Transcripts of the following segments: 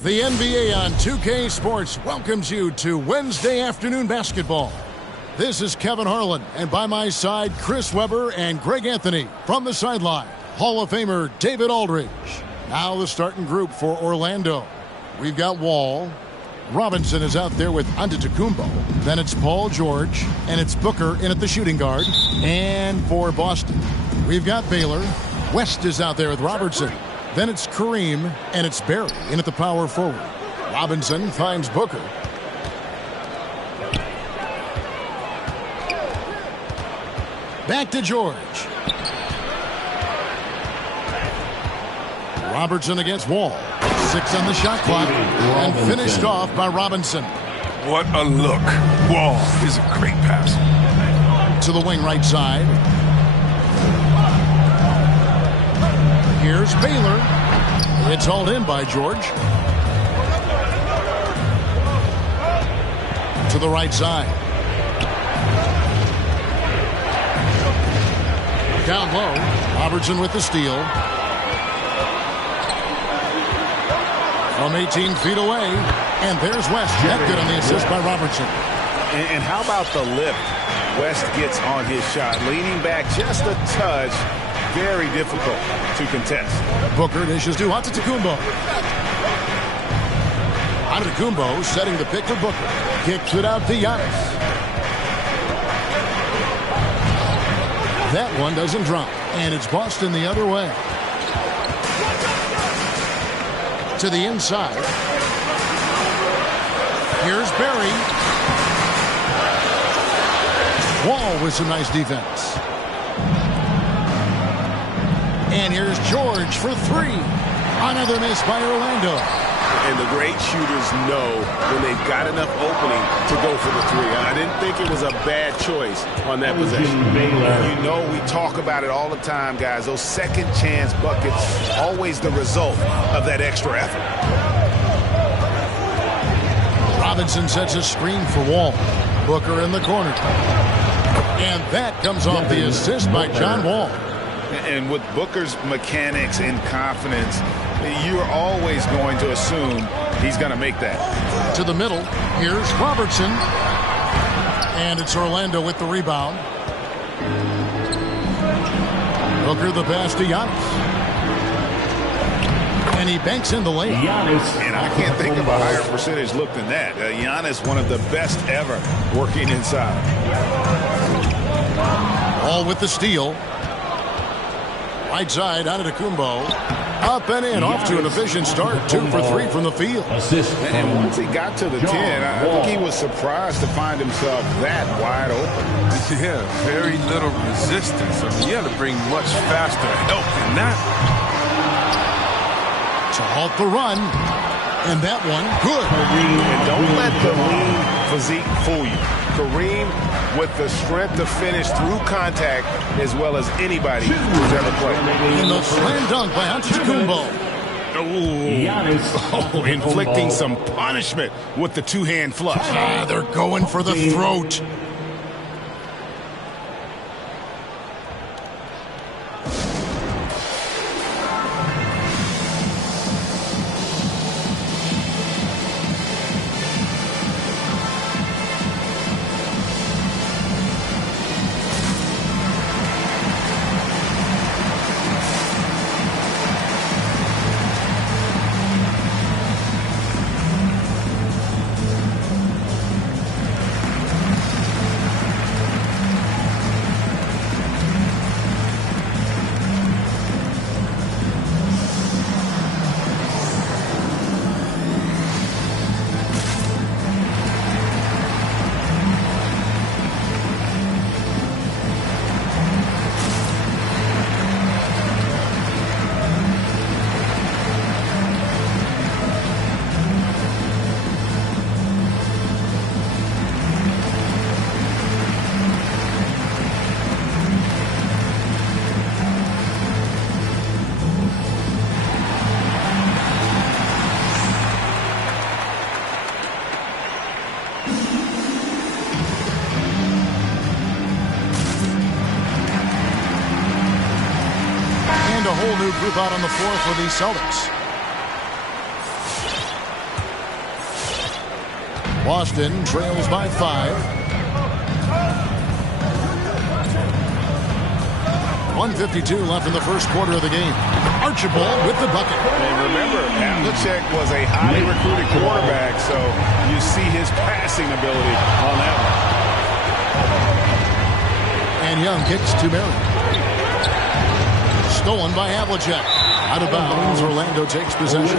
The NBA on 2K Sports welcomes you to Wednesday afternoon basketball. This is Kevin Harlan, and by my side, Chris Webber and Greg Anthony. From the sideline, Hall of Famer David Aldridge. Now the starting group for Orlando. We've got Wall. Robinson is out there with Antetokounmpo. Then it's Paul George, and it's Booker in at the shooting guard. And for Boston, we've got Baylor. West is out there with Robertson. Then it's Kareem, and it's Barry in at the power forward. Robinson finds Booker. Back to George. Robertson against Wall. 6 on the shot clock, and finished off by Robinson. What a look. Wall is a great pass. To the wing right side. Here's Baylor. It's hauled in by George. To the right side. Down low. Robertson with the steal. From 18 feet away. And there's West. That good on the assist by Robertson. And how about the lift West gets on his shot? Leaning back just a touch. Very difficult to contest. Booker dishes to Antetokounmpo. Antetokounmpo setting the pick for Booker. Kicks it out to Giannis. That one doesn't drop. And it's Boston the other way. To the inside. Here's Barry. Wall with some nice defense. And here's George for 3. Another miss by Orlando. And the great shooters know when they've got enough opening to go for the 3. And I didn't think it was a bad choice on that possession. You know, we talk about it all the time, guys. Those second chance buckets, always the result of that extra effort. Robinson sets a screen for Wall. Booker in the corner. And that comes off the assist by John Wall. And with Booker's mechanics and confidence, you're always going to assume he's going to make that. To the middle, here's Robertson. And it's Orlando with the rebound. Booker the pass to Giannis. And he banks in the lane. And I can't think of a higher percentage look than that. Giannis, one of the best ever working inside. All with the steal. Right side, Antetokounmpo. Up and in, off to an efficient start. 2 for 3 from the field. And once he got to the 10, I think he was surprised to find himself that wide open. Yeah, very little resistance. I mean, you had to bring much faster help than that. To halt the run. And that one, good. And don't let the lean physique fool you. Kareem with the strength to finish through contact as well as anybody who's ever played. And the slam dunk by Antetokounmpo. Oh, inflicting some punishment with the two-hand flush. They're going for the throat. A whole new group out on the floor for the Celtics. Boston trails by 5. 1:52 left in the first quarter of the game. Archibald with the bucket. And remember, Havlicek was a highly recruited quarterback, so you see his passing ability on that one. And Young kicks to Marion. Stolen by Havlicek. Out of bounds, Orlando takes possession.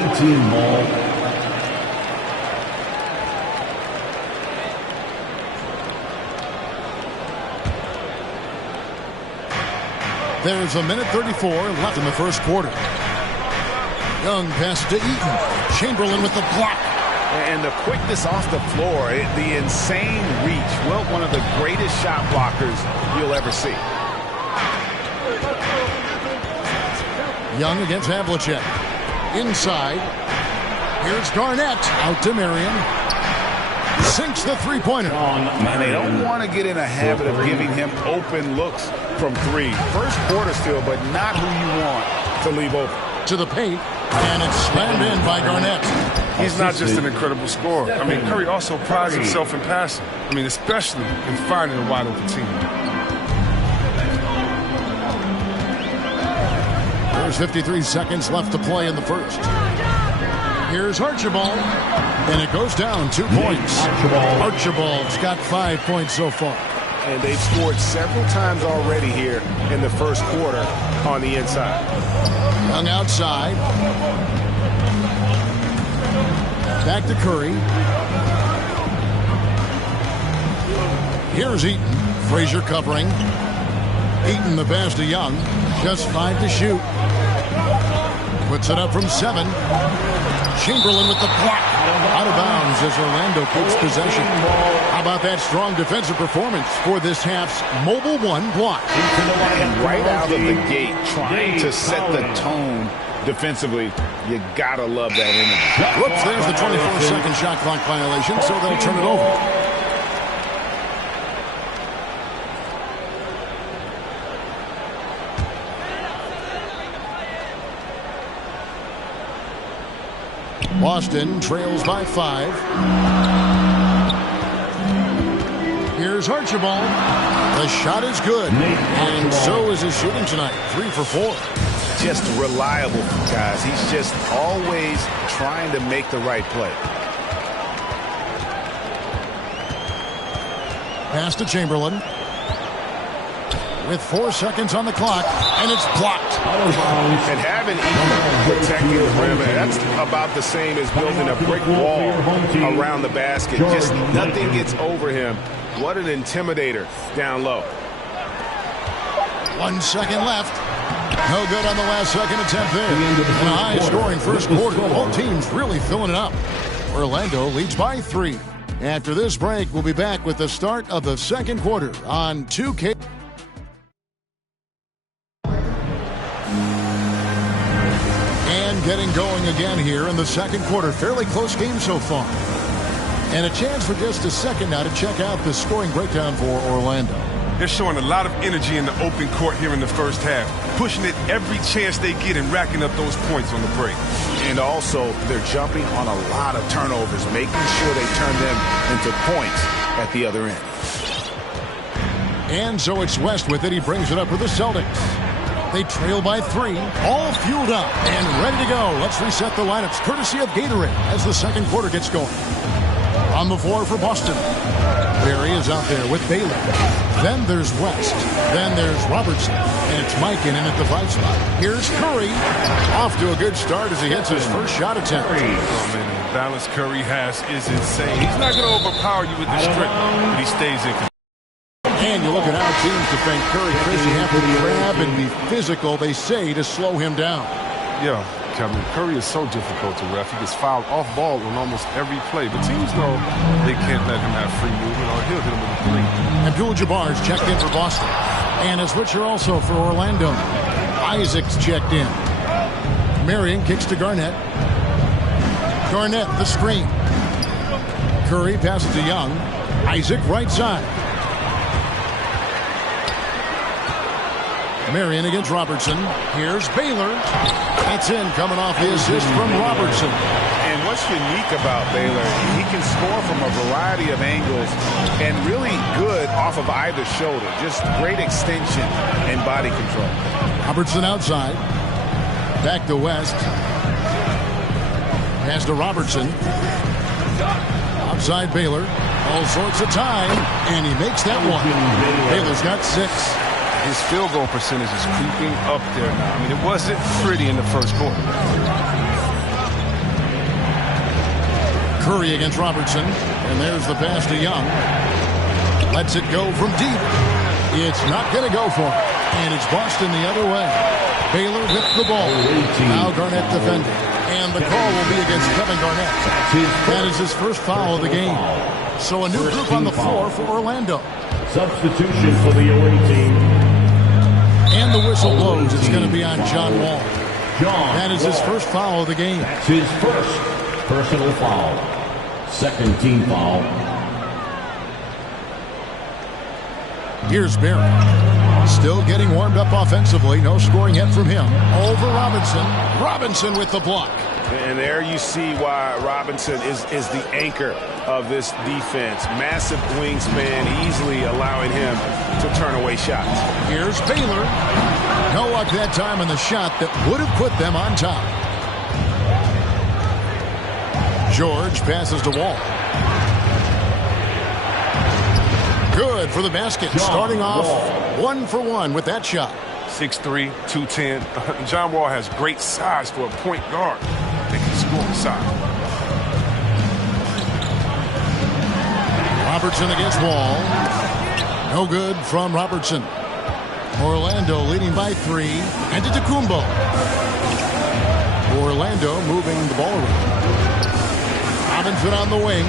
There's a minute 34 left in the first quarter. Young pass to Eaton. Chamberlain with the block. And the quickness off the floor, the insane reach. Well, one of the greatest shot blockers you'll ever see. Young against Havlicek. Inside. Here's Garnett. Out to Marion. Sinks the three-pointer. And they don't want to get in a habit of giving him open looks from 3. First quarter still, but not who you want to leave open. To the paint, and it's slammed in by Garnett. He's not just an incredible scorer. I mean, Curry also prides himself in passing. I mean, especially in finding a wide open team. There's 53 seconds left to play in the first. Here's Archibald, and it goes down 2 points. Archibald's got 5 points so far. And they've scored several times already here in the first quarter on the inside. Young outside. Back to Curry. Here's Eaton. Frazier covering. Eaton the pass to Young. Just 5 to shoot. Puts it up from 7. Chamberlain with the block. Out of bounds as Orlando keeps possession. How about that strong defensive performance for this half's Mobile 1 block? And right out of the gate, trying to set the tone defensively. You gotta love that energy. Whoops, there's the 24-second shot clock violation, so they'll turn it over. Boston trails by 5. Here's Archibald. The shot is good, and so is his shooting tonight. 3 for 4. Just reliable, guys. He's just always trying to make the right play. Pass to Chamberlain. With 4 seconds on the clock, and it's blocked. And having Eaton protecting the rim, that's about the same as building a brick wall around the basket. Just nothing gets over him. What an intimidator down low. 1 second left. No good on the last second attempt there. And a high-scoring first quarter. Both teams really filling it up. Orlando leads by 3. After this break, we'll be back with the start of the second quarter on 2K. And getting going again here in the second quarter. Fairly close game so far. And a chance for just a second now to check out the scoring breakdown for Orlando. They're showing a lot of energy in the open court here in the first half, pushing it every chance they get and racking up those points on the break. And also, they're jumping on a lot of turnovers, making sure they turn them into points at the other end. And so it's West with it. He brings it up for the Celtics. They trail by 3, all fueled up and ready to go. Let's reset the lineups, courtesy of Gatorade, as the second quarter gets going. On the floor for Boston. Barry is out there with Bailey. Then there's West. Then there's Robertson. And it's Mike in at the 5 spot. Here's Curry. Off to a good start as he hits his first shot attempt. Oh, man, the balance Curry has is insane. He's not going to overpower you with the strength, but he stays in control. And you look at how teams defend Curry. Chris, you have to grab and be physical, they say, to slow him down. Yeah, Kevin, Curry is so difficult to ref. He gets fouled off ball on almost every play. But teams know they can't let him have free movement or he'll hit him with a 3. Abdul-Jabbar's checked in for Boston. And a switcher also for Orlando. Isaac's checked in. Marion kicks to Garnett. Garnett, the screen. Curry passes to Young. Isaac right side. Marion against Robertson. Here's Baylor. That's in, coming off the assist from Robertson. And what's unique about Baylor, he can score from a variety of angles and really good off of either shoulder. Just great extension and body control. Robertson outside. Back to West. Pass to Robertson. Outside Baylor. All sorts of time. And he makes that one. Baylor's got 6. His field goal percentage is creeping up there now. I mean, it wasn't pretty in the first quarter. Curry against Robertson. And there's the pass to Young. Lets it go from deep. It's not going to go for him. And it's Boston the other way. Baylor with the ball. Now Garnett defending. And the call will be against Kevin Garnett. That is his first foul of the game. So a new group on the floor for Orlando. Substitution for the away team. And the whistle blows. It's going to be on John Wall. That is his first foul of the game. That's his first personal foul. Second team foul. Here's Barry. Still getting warmed up offensively. No scoring yet from him. Over Robinson. Robinson with the block. And there you see why Robinson is the anchor of this defense. Massive wingspan, easily allowing him to turn away shots. Here's Baylor. No luck that time on the shot that would have put them on top. George passes to Wall. Good for the basket. Starting off 1 for 1 with that shot. 6'3", 210. John Wall has great size for a point guard. They can score inside. Robertson against Wall. No good from Robertson. Orlando leading by 3. And to Antetokounmpo. Orlando moving the ball around. Robinson on the wing.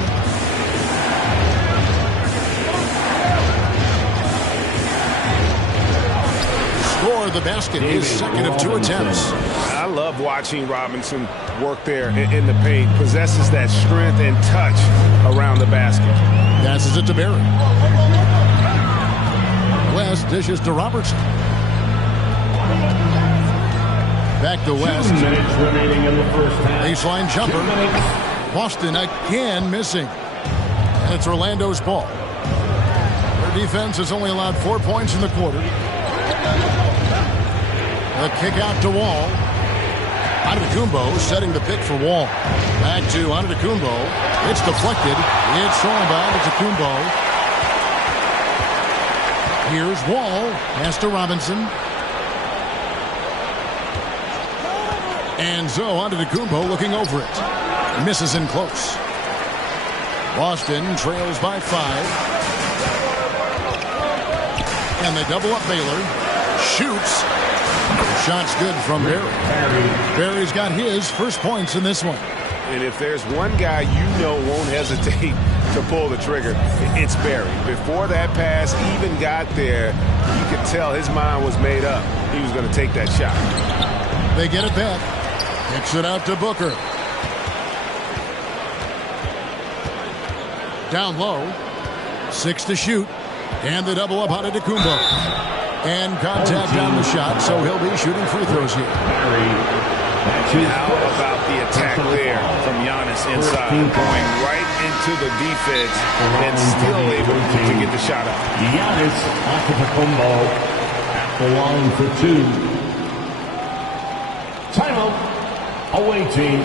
Score the basket, his second of 2 attempts. I love watching Robinson work there in the paint. Possesses that strength and touch around the basket. Passes it to Barry. West dishes to Robertson. Back to West. 2 minutes remaining in the first half. Baseline jumper. Boston again missing. And it's Orlando's ball. Their defense has only allowed 4 points in the quarter. A kick out to Wall. Antetokounmpo setting the pick for Wall. Back to Antetokounmpo. It's deflected. It's thrown by Antetokounmpo. Here's Wall. Pass to Robinson. And so Antetokounmpo looking over it. Misses in close. Boston trails by 5. And they double up Baylor. Shoots. Shot's good from Barry. Barry's got his first points in this one. And if there's one guy you know won't hesitate to pull the trigger, it's Barry. Before that pass even got there, you could tell his mind was made up. He was going to take that shot. They get it back. Kicks it out to Booker. Down low. 6 to shoot. And the double up on Antetokounmpo. And contact on the shot, so he'll be shooting free throws here. How about the attack there from Giannis inside, going right into the defense and still able to get the shot up. Giannis Antetokounmpo at the line for 2. Timeout. Away team.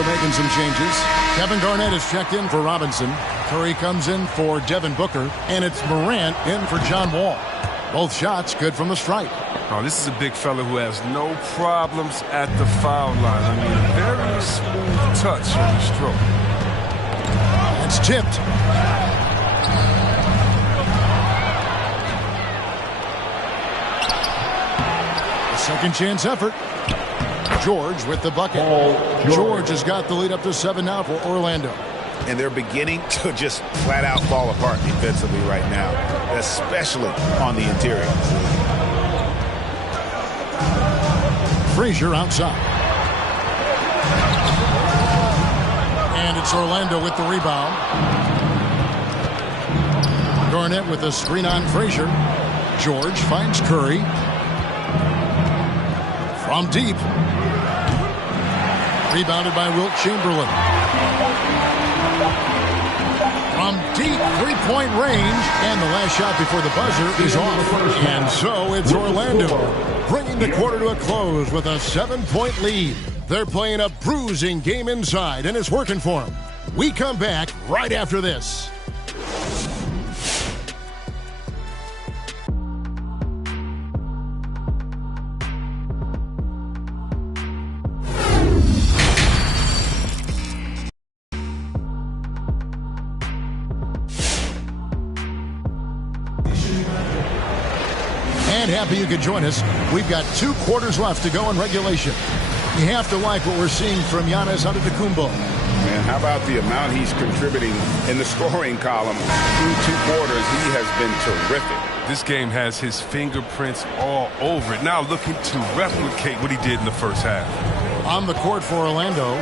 Making some changes. Kevin Garnett is checked in for Robinson. Curry comes in for Devin Booker. And it's Morant in for John Wall. Both shots good from the stripe. Oh, this is a big fella who has no problems at the foul line. I mean, very smooth touch on the stroke. It's tipped. A second chance effort. George with the bucket. George has got the lead up to 7 now for Orlando. and they're beginning to just flat out fall apart defensively right now, especially on the interior. Frazier outside. And it's Orlando with the rebound. Garnett with a screen on Frazier. George finds Curry. From deep. Rebounded by Wilt Chamberlain. From deep three-point range. And the last shot before the buzzer is off. And so it's Orlando bringing the quarter to a close with a 7-point lead. They're playing a bruising game inside, and it's working for them. We come back right after this. And happy you could join us. We've got 2 quarters left to go in regulation. You have to like what we're seeing from Giannis Antetokounmpo. Man, how about the amount he's contributing in the scoring column through 2 quarters? He has been terrific. This game has his fingerprints all over it. Now looking to replicate what he did in the first half. On the court for Orlando,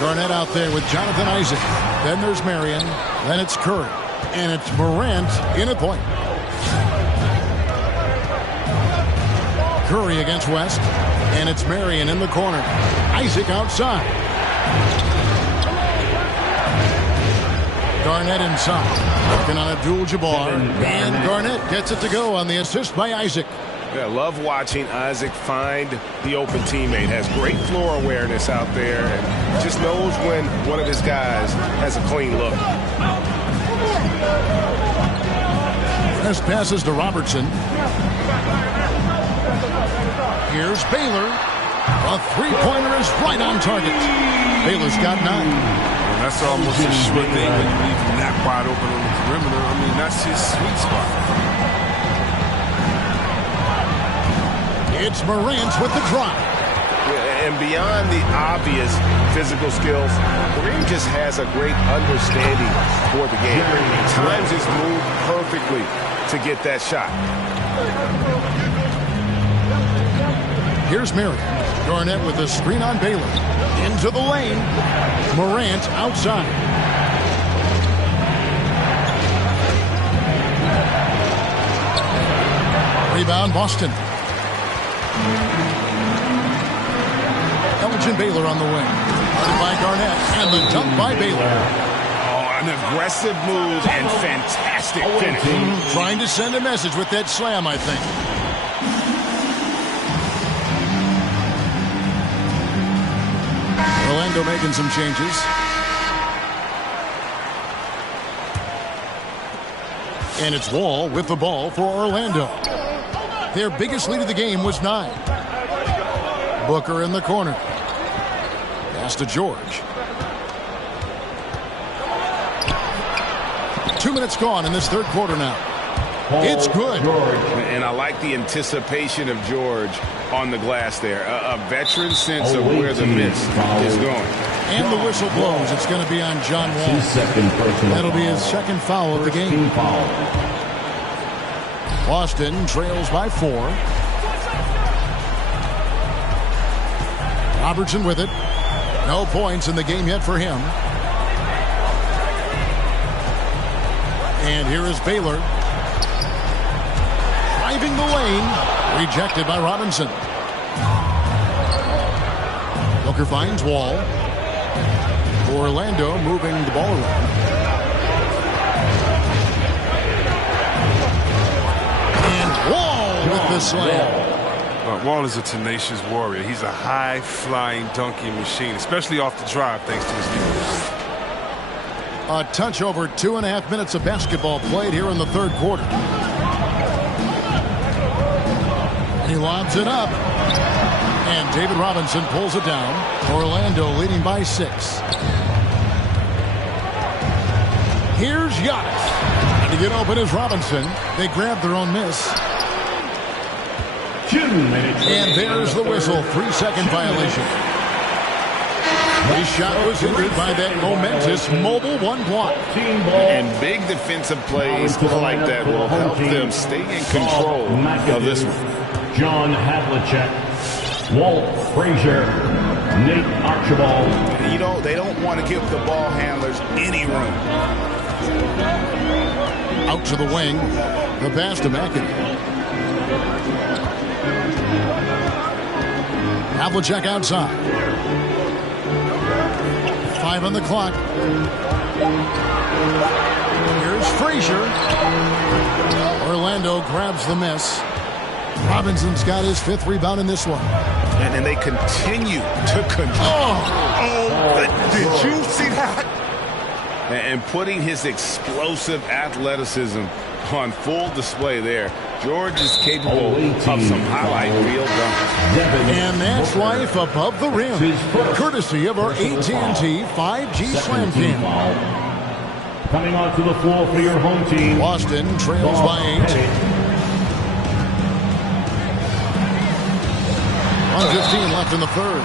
Garnett out there with Jonathan Isaac. Then there's Marion. Then it's Curry. And it's Morant in a point. Curry against West. And it's Marion in the corner. Isaac outside. Garnett inside. Working on Abdul-Jabbar. And Garnett gets it to go on the assist by Isaac. Yeah, love watching Isaac find the open teammate. Has great floor awareness out there and just knows when one of his guys has a clean look. This passes to Robertson. Here's Baylor. A three-pointer is right on target. Baylor's got 9. Well, that's almost a sure thing when you leave him that wide open on the perimeter. I mean, that's his sweet spot. It's Morant with the drive. Yeah, and beyond the obvious physical skills, Morant just has a great understanding for the game. Times his move perfectly to get that shot. Here's Marion. Garnett with a screen on Baylor. Into the lane. Morant outside. Rebound Boston. Elgin Baylor on the wing. Guarded by Garnett. And the dunk by Baylor. Oh, an aggressive move and fantastic finish. Trying to send a message with that slam, I think. Orlando making some changes. And it's Wall with the ball for Orlando. Their biggest lead of the game was 9. Booker in the corner. Pass to George. 2 minutes gone in this third quarter now. It's good. And I like the anticipation of George on the glass there. A veteran sense of where the miss is going. And the whistle blows. It's going to be on John Wall. That'll be his second foul of the game. Boston trails by 4. Robertson with it. No points in the game yet for him. And here is Baylor. Driving the lane. Rejected by Robinson. Booker finds Wall. Orlando moving the ball around. And Wall with the slam. Wall is a tenacious warrior. He's a high-flying dunking machine, especially off the drive, thanks to his defense. A touch over 2.5 minutes of basketball played here in the third quarter. And he lobs it up. And David Robinson pulls it down. Orlando leading by 6. Here's Giannis. And to get open is Robinson. They grab their own miss. 2 minutes. And there's the whistle. 3-second violation. His shot was hindered by that momentous mobile one block. And big defensive plays like that will help them stay in control of this one. John Havlicek, Walt Frazier, Nate Archibald. You know, they don't want to give the ball handlers any room. Out to the wing. The pass to McAdoo. Havlicek outside. 5 on the clock. Here's Frazier. Orlando grabs the miss. Robinson's got his 5th rebound in this one. And they continue to control. Did you see that? And putting his explosive athleticism on full display there. George is capable of some highlight reel dunks. And that's life above the rim, courtesy of our AT&T 5G Slam Cam. Coming onto the floor for your home team. Boston trails by 8. 1:15 left in the third.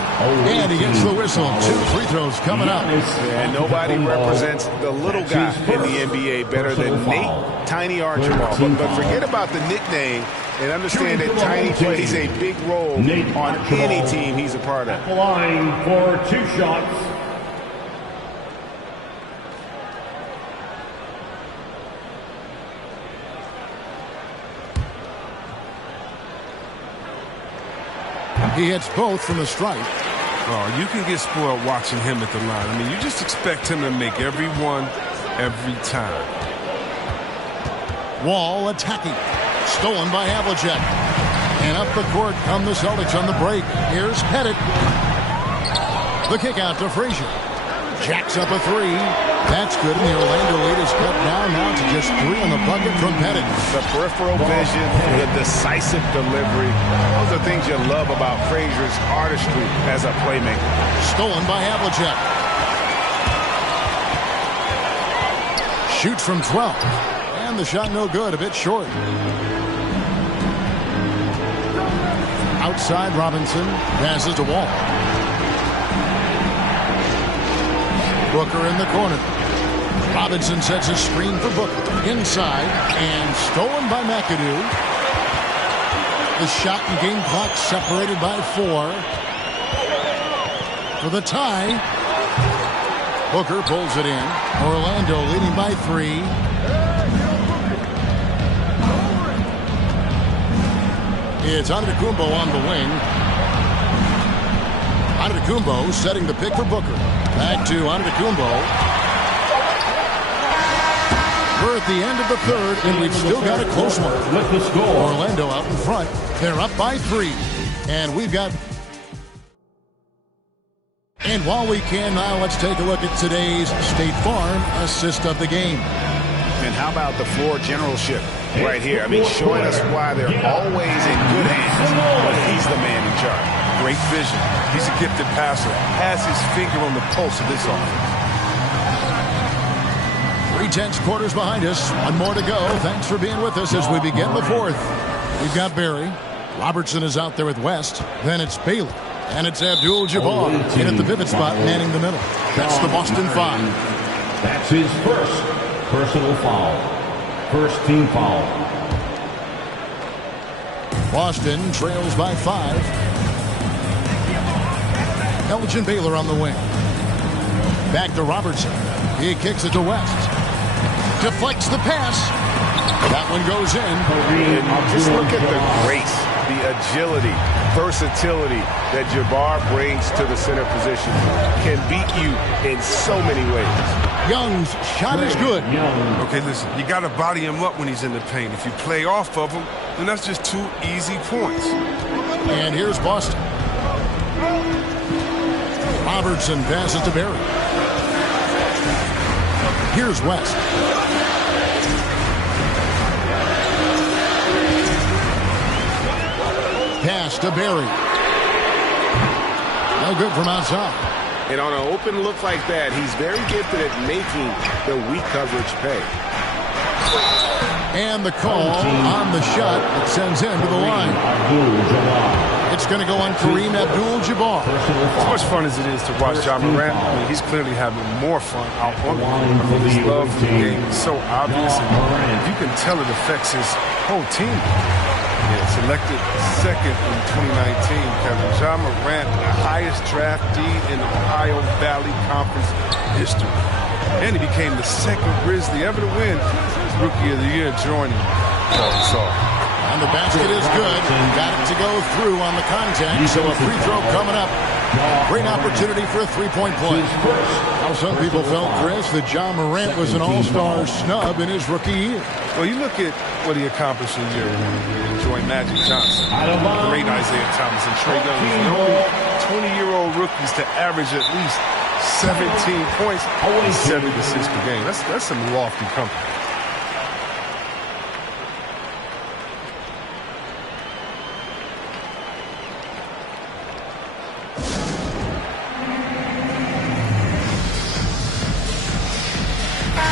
And he gets the whistle. 2 free throws coming up. And nobody represents the little guy in the NBA better than Nate Tiny Archibald. But forget about the nickname and understand that Tiny plays a big role on any team he's a part of. Line for 2 shots. He hits both from the stripe. Oh, you can get spoiled watching him at the line. I mean, you just expect him to make every one, every time. Wall attacking. Stolen by Havlicek. And up the court come the Celtics on the break. Here's Pettit. The kick out to Frazier. Jacks up a 3. That's good, and the Orlando lead is cut down now to just 3 on the bucket from Pettit. The peripheral vision, the decisive delivery. Those are things you love about Frazier's artistry as a playmaker. Stolen by Havlicek. Shoots from 12. And the shot no good, a bit short. Outside Robinson. Passes to Wall. Booker in the corner. Robinson sets a screen for Booker. Inside and stolen by McAdoo. The shot and game clock separated by 4. For the tie. Booker pulls it in. Orlando leading by 3. It's Antetokounmpo on the wing. Antetokounmpo setting the pick for Booker. Back to Antetokounmpo. We're at the end of the third, and we've still got a close one. With the score. Orlando out in front. They're up by 3. And we've got... And while we can now, let's take a look at today's State Farm assist of the game. And how about the floor generalship right here? I mean, showing us why they're always in good hands when he's the man in charge. Great vision. He's a gifted passer. Has his finger on the pulse of this offense. 3/10 quarters behind us. 1 more to go. Thanks for being with us as we begin the 4th. We've got Barry. Robertson is out there with West. Then it's Bailey. And it's Abdul-Jabbar in at the pivot spot, manning the middle. That's the Boston 5. That's his first personal foul. First team foul. Boston trails by 5. Elgin Baylor on the wing. Back to Robertson. He kicks it to West. Deflects the pass. That one goes in. And just look at the grace, the agility, versatility that Jabbar brings to the center position. Can beat you in so many ways. Young's shot is good. Okay, listen, you got to body him up when he's in the paint. If you play off of him, then that's just 2 easy points. And here's Boston. Robertson passes to Barry. Here's West. Pass to Barry. No good from outside. And on an open look like that, he's very gifted at making the weak coverage pay. And the call on the shot that sends him to the line. It's going to go on Kareem Abdul-Jabbar. As much fun as it is to watch Ja Morant, I mean, he's clearly having more fun out on the court. His love for the game is so obvious, and you can tell it affects his whole team. Yeah, selected second in 2019, Kevin. Ja Morant, the highest draftee in Ohio Valley Conference history. And he became the second Grizzly ever to win Rookie of the Year, joining Arkansas. And the basket is good. Got it to go through on the contact, so a free throw coming up. Great opportunity for a three-point play. Now, some people felt, Chris, that Ja Morant was an all-star snub in his rookie year. Well, you look at what he accomplished in Europe. Enjoying Magic Johnson, great Isaiah Thomas, and Trae Young. The only 20-year-old rookies to average at least 17 points and 7 assists per game. That's some lofty company.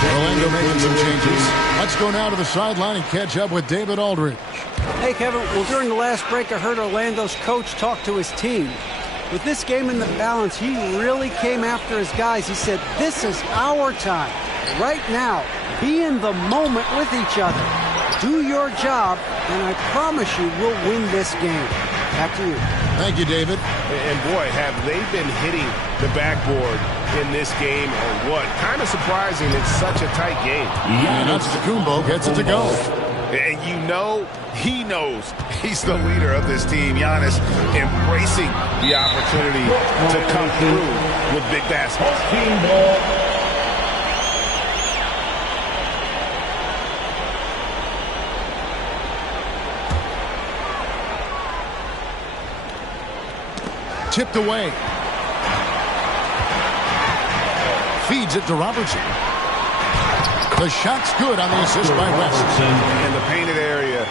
Orlando making some changes. Let's go now to the sideline and catch up with David Aldridge. Hey, Kevin. Well, during the last break, I heard Orlando's coach talk to his team. With this game in the balance, he really came after his guys. He said, this is our time. Right now, be in the moment with each other. Do your job, and I promise you we'll win this game. Back to you. Thank you, David. And boy, have they been hitting the backboard in this game or what? Kind of surprising. It's such a tight game. And Antetokounmpo gets it to go. And you know, he knows he's the leader of this team. Giannis embracing the opportunity to come through with big baskets. Tipped away. Feeds it to Robertson. The shot's good on the assist by West. In the painted area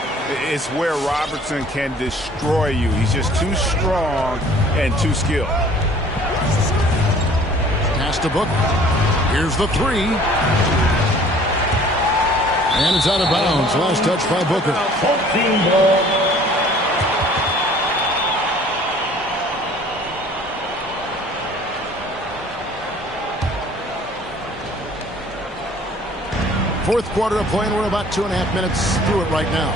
is where Robertson can destroy you. He's just too strong and too skilled. Pass to Booker. Here's the three. And it's out of bounds. Last touch by Booker. Fourth quarter of play, and we're about 2.5 minutes through it right now.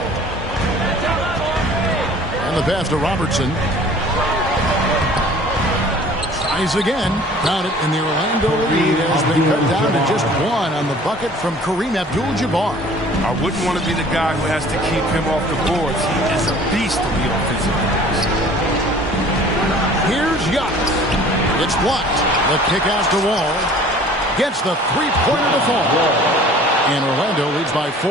And the pass to Robertson. Tries again. Found it, and the Orlando lead has been cut down to just one on the bucket from Kareem Abdul-Jabbar. I wouldn't want to be the guy who has to keep him off the boards. He is a beast on the offensive glass. Here's Giannis. It's blocked. The kick out to Wall. Gets the three-pointer to fall. And Orlando leads by 4.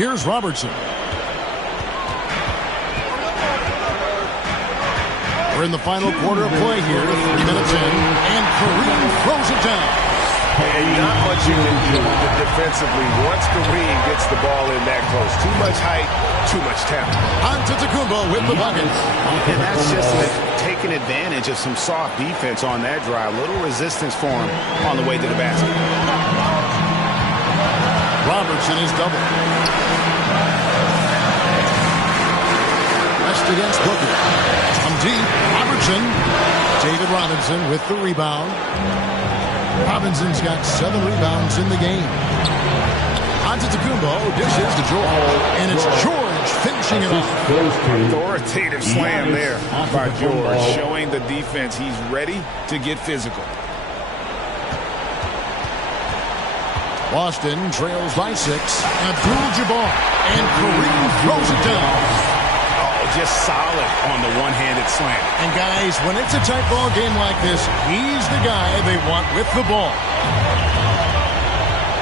Here's Robertson. We're in the final quarter of play here. 3 minutes in. And Kareem throws it down. And not much you can do defensively once Kareem gets the ball in that close. Too much height, too much talent. Antetokounmpo with the bucket. And that's just taking advantage of some soft defense on that drive. Little resistance for him on the way to the basket. Robertson is double. West against Booker. From deep, Robertson. David Robinson with the rebound. Robinson's got 7 rebounds in the game. Antetokounmpo dishes to George. And it's George finishing it off. Authoritative slam there by George, showing the defense he's ready to get physical. Boston trails by 6. Abdul-Jabbar. And Kareem throws it down. Oh, just solid on the one-handed slam. And guys, when it's a tight ball game like this, he's the guy they want with the ball.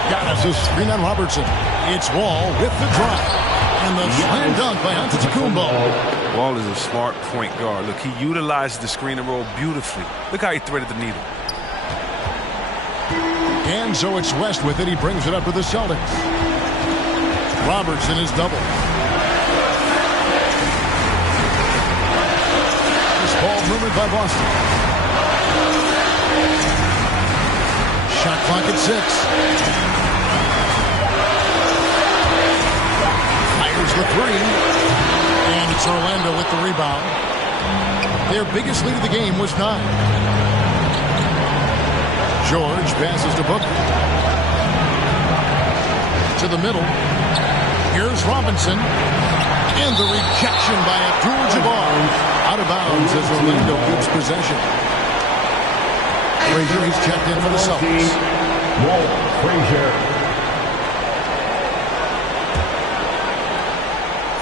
Giannis is screen on Robertson. It's Wall with the drive. And the slam dunk by Antetokounmpo. Wall is a smart point guard. Look, he utilized the screen and roll beautifully. Look how he threaded the needle. And so it's West with it. He brings it up to the Celtics. Robertson is double. This ball rumored by Boston. Shot clock at 6. Fires the 3. And It's Orlando with the rebound. Their biggest lead of the game was 9. George passes to Booker. To the middle. Here's Robinson. And the rejection by Abdul-Jabbar. Out of bounds as Orlando keeps possession. Frazier, he's checked in for the Celtics. Walt Frazier.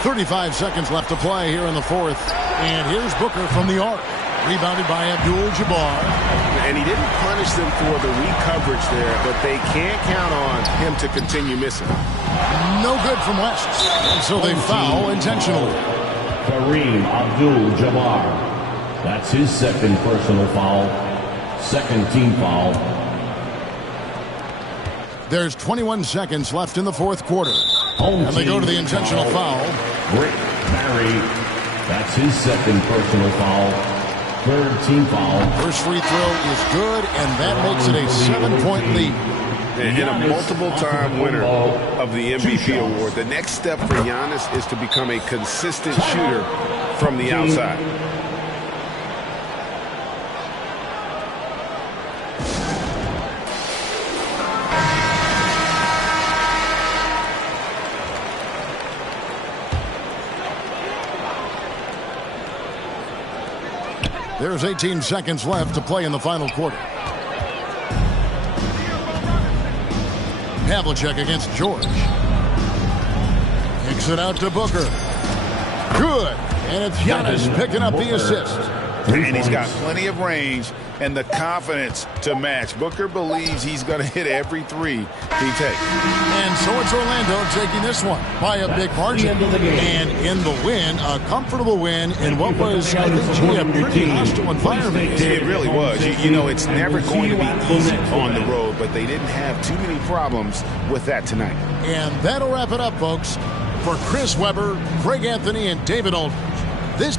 35 seconds left to play here in the fourth. And here's Booker from the arc. Rebounded by Abdul-Jabbar. And he didn't punish them for the weak coverage there, but they can't count on him to continue missing. No good from West. And so they foul intentionally. Kareem Abdul-Jabbar. That's his second personal foul. Second team foul. There's 21 seconds left in the fourth quarter. Home and they go to the intentional foul. Rick Barry. That's his second personal foul. Third team foul. First free throw is good, and that makes it a 7-point lead. And a multiple-time winner of the MVP award. The next step for Giannis is to become a consistent shooter from the outside. There's 18 seconds left to play in the final quarter. Havlicek against George. Kicks it out to Booker. Good. And it's Giannis picking up the assist. And he's got plenty of range and the confidence to match. Booker believes he's going to hit every three he takes. And so it's Orlando taking this one by a big margin. And in the win, a comfortable win in what was, I think, a pretty hostile environment. It really was. You know, it's never going to be easy on the road, but they didn't have too many problems with that tonight. And that'll wrap it up, folks. For Chris Webber, Greg Anthony, and David Aldridge, this...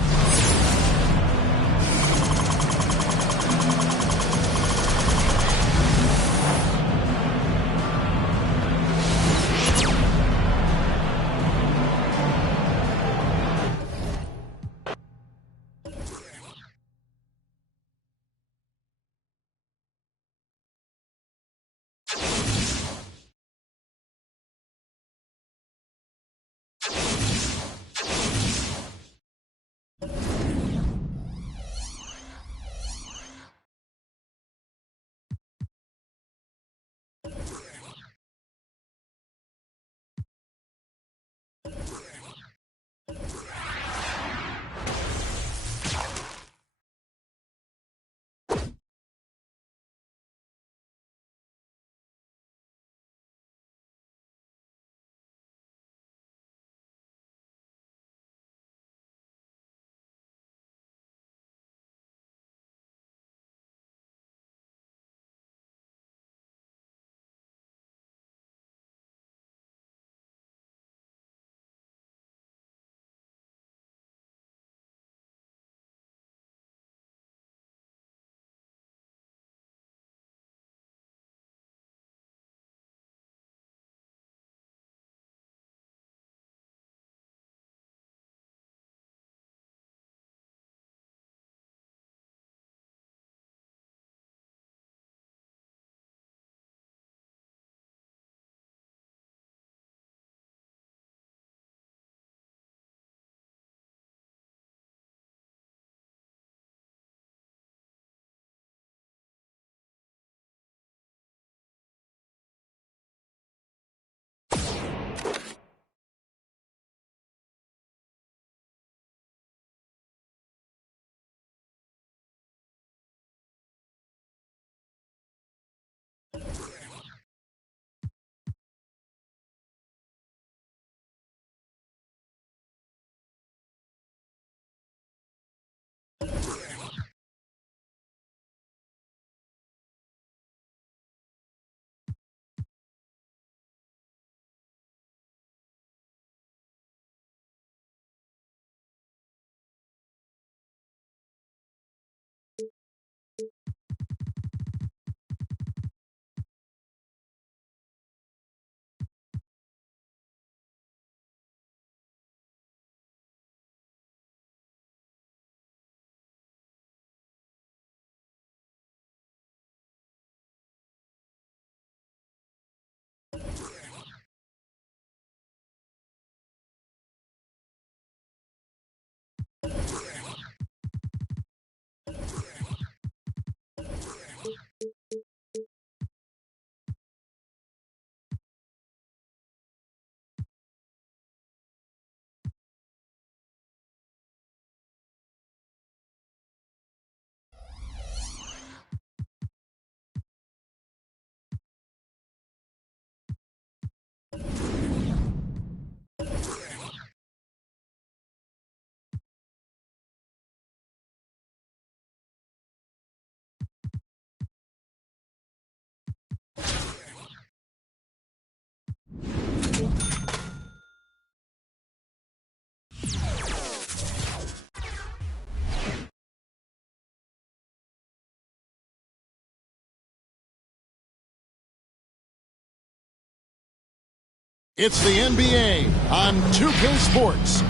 It's the NBA on 2K Sports.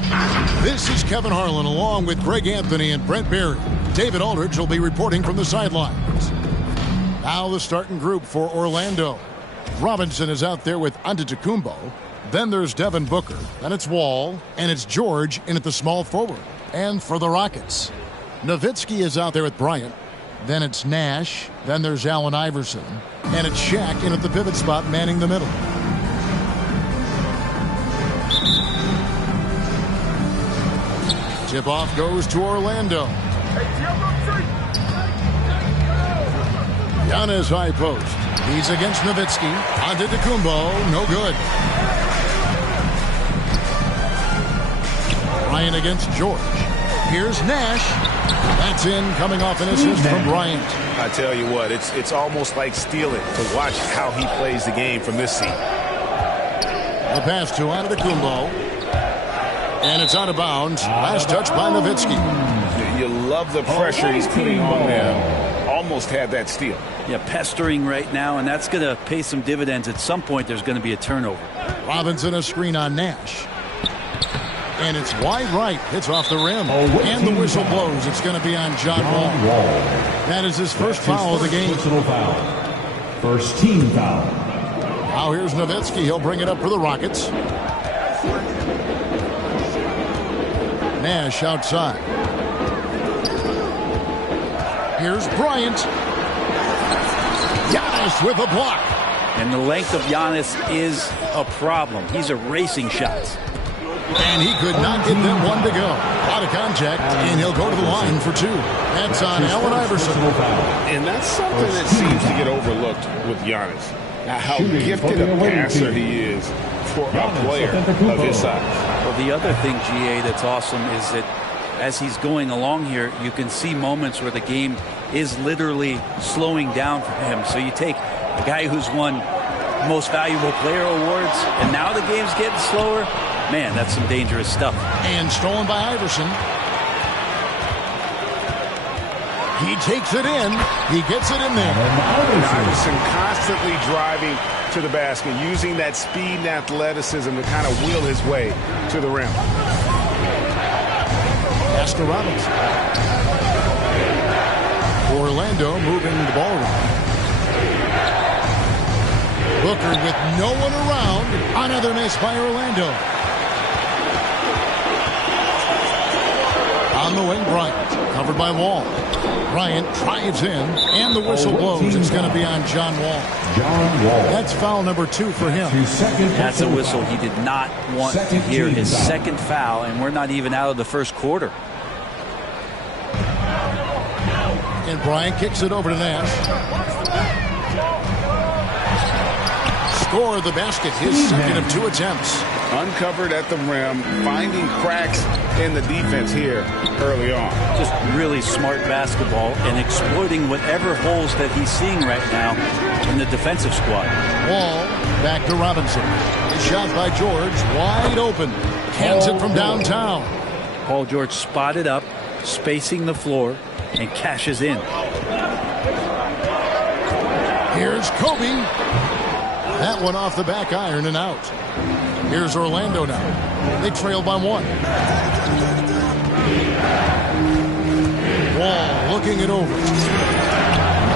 This is Kevin Harlan along with Greg Anthony and Brent Barry. David Aldridge will be reporting from the sidelines. Now the starting group for Orlando. Robinson is out there with Antetokounmpo. Then there's Devin Booker. Then it's Wall. And it's George in at the small forward. And for the Rockets, Nowitzki is out there with Bryant. Then it's Nash. Then there's Allen Iverson. And it's Shaq in at the pivot spot manning the middle. Tip-off goes to Orlando. Giannis high post. He's against Nowitzki. Antetokounmpo, no good. Bryant against George. Here's Nash. That's in, coming off an assist from Bryant. I tell you what, it's almost like stealing to watch how he plays the game from this seat. The pass to Antetokounmpo. And it's out of bounds. Last touch by Nowitzki. You love the pressure he's putting on them. Almost had that steal. Yeah, pestering right now, and that's going to pay some dividends. At some point, there's going to be a turnover. Robinson a screen on Nash. And it's wide right. Hits off the rim. And the whistle blows. It's going to be on John Wall. That is his first foul of the game. First team foul. Now here's Nowitzki. He'll bring it up for the Rockets. Nash outside. Here's Bryant. Giannis with a block. And the length of Giannis is a problem. He's erasing shots. And he could not get them one to go. Out of contact, and he'll go to the line for two. That's on Allen Iverson. And that's something that seems to get overlooked with Giannis. Now, how gifted a passer he is for a player of his size. Well, the other thing, GA, that's awesome is that as he's going along here, you can see moments where the game is literally slowing down for him. So you take a guy who's won most valuable player awards, and now the game's getting slower. Man, that's some dangerous stuff. And stolen by Iverson. He takes it in. He gets it in there. And Iverson constantly driving to the basket, using that speed and athleticism to kind of wheel his way to the rim. Pass to Robinson. Orlando moving the ball around. Booker with no one around. Another miss by Orlando. On the wing, Bryant. Covered by Wall. Bryant drives in, and the whistle blows. It's going to be on John Wall. That's foul number 2 for him. That's a whistle he did not want to hear. His second foul, and we're not even out of the first quarter. And Bryant kicks it over to Nash. Score the basket, his second of 2 attempts. Uncovered at the rim, finding cracks in the defense here early on. Just really smart basketball and exploiting whatever holes that he's seeing right now in the defensive squad. Wall back to Robinson. A shot by George, wide open. Cans it from downtown. Paul George spotted up, spacing the floor, and cashes in. Here's Kobe. That one off the back iron and out. Here's Orlando now. They trail by 1. Wall looking it over.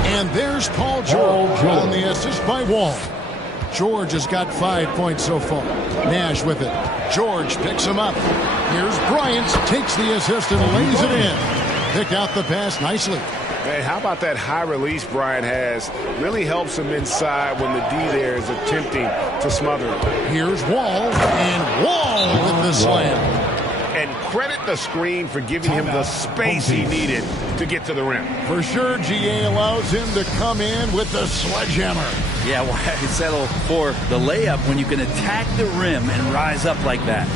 And there's Paul George on the assist by Wall. George has got 5 points so far. Nash with it. George picks him up. Here's Bryant. Takes the assist and lays it in. Picked out the pass nicely. Man, how about that high release Bryant has? Really helps him inside when the D there is attempting to smother him. Here's Wall, and Wall with the slam. And credit the screen for giving him the space he needed to get to the rim. For sure, GA allows him to come in with the sledgehammer. Yeah, why settle for the layup when you can attack the rim and rise up like that?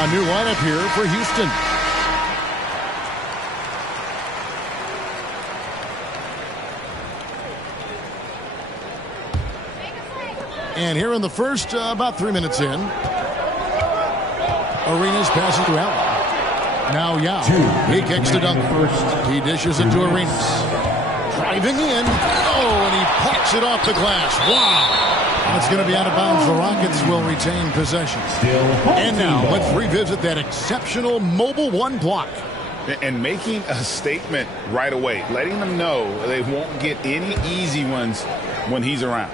A new lineup here for Houston. And here in the first, about 3 minutes in, Arenas passing to Allen. Now Yao. He kicks to Duncan. He dishes it to Arenas. Driving in. Oh, and he packs it off the glass. Wow. That's going to be out of bounds. The Rockets will retain possession. And now let's revisit that exceptional mobile one block. And making a statement right away, letting them know they won't get any easy ones when he's around.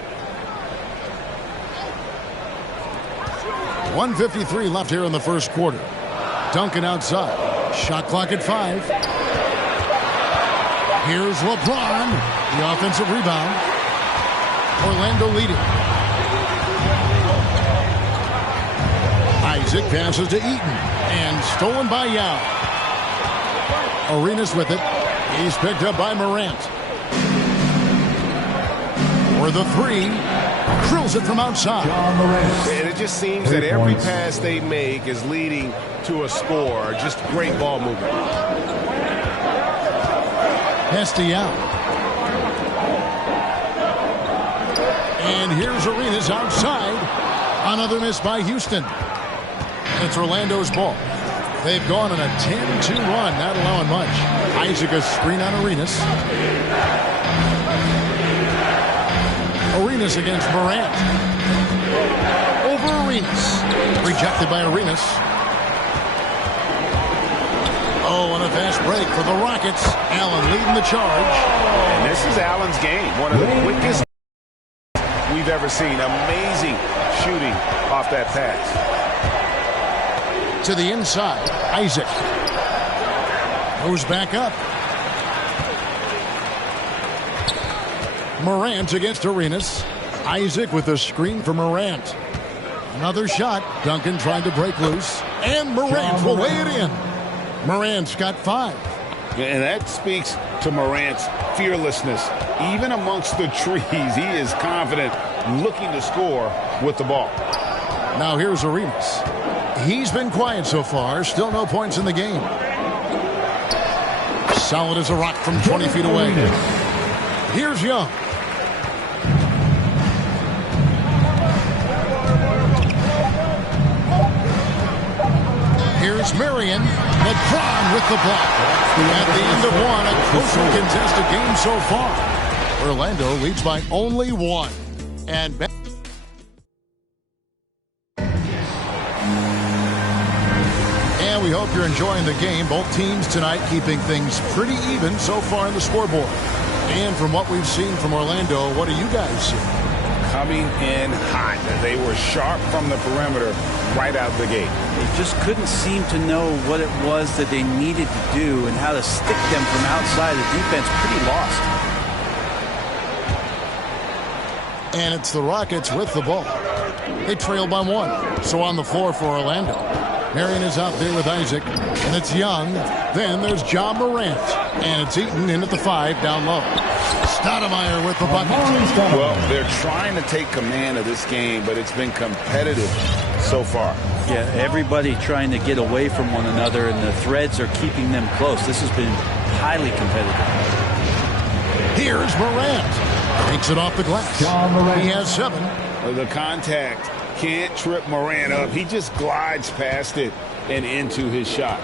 1:53 left here in the first quarter. Duncan outside. Shot clock at 5. Here's LeBron. The offensive rebound. Orlando leading. Isaac passes to Eaton. And stolen by Yao. Arenas with it. He's picked up by Morant. For the 3. Drills it from outside. And it just seems that every pass they make is leading to a score. Just great ball movement. Hesty out. And here's Arenas outside. Another miss by Houston. It's Orlando's ball. They've gone on a 10-2 run, not allowing much. Isaac a screen on Arenas. Arenas against Morant. Over Arenas. Rejected by Arenas. Oh, and a fast break for the Rockets. Allen leading the charge. And this is Allen's game. One of the quickest we've ever seen. Amazing shooting off that pass. To the inside. Isaac. Goes back up. Morant against Arenas. Isaac with a screen for Morant. Another shot. Duncan trying to break loose. And Morant will lay it in. Morant's got 5. And that speaks to Morant's fearlessness. Even amongst the trees, he is confident, looking to score with the ball. Now here's Arenas. He's been quiet so far. Still no points in the game. Solid as a rock from 20 feet away. Here's Young. Here's Marion. LeBron with the block. At the end of one, a closely contested game so far. Orlando leads by only 1. And we hope you're enjoying the game. Both teams tonight keeping things pretty even so far in the scoreboard. And from what we've seen from Orlando, what do you guys see? Coming in hot. They were sharp from the perimeter right out the gate. They just couldn't seem to know what it was that they needed to do and how to stick them from outside. The defense pretty lost. And it's the Rockets with the ball. They trail by 1. So on the floor for Orlando. Marion is out there with Isaac. And it's Young. Then there's John Morant. And it's Eaton in at the 5 down low. Stoudemire with the bucket. Well, they're trying to take command of this game, but it's been competitive so far. Yeah, everybody trying to get away from one another, and the threads are keeping them close. This has been highly competitive. Here's Morant. Takes it off the glass. He has 7. The contact can't trip Morant up. He just glides past it and into his shot.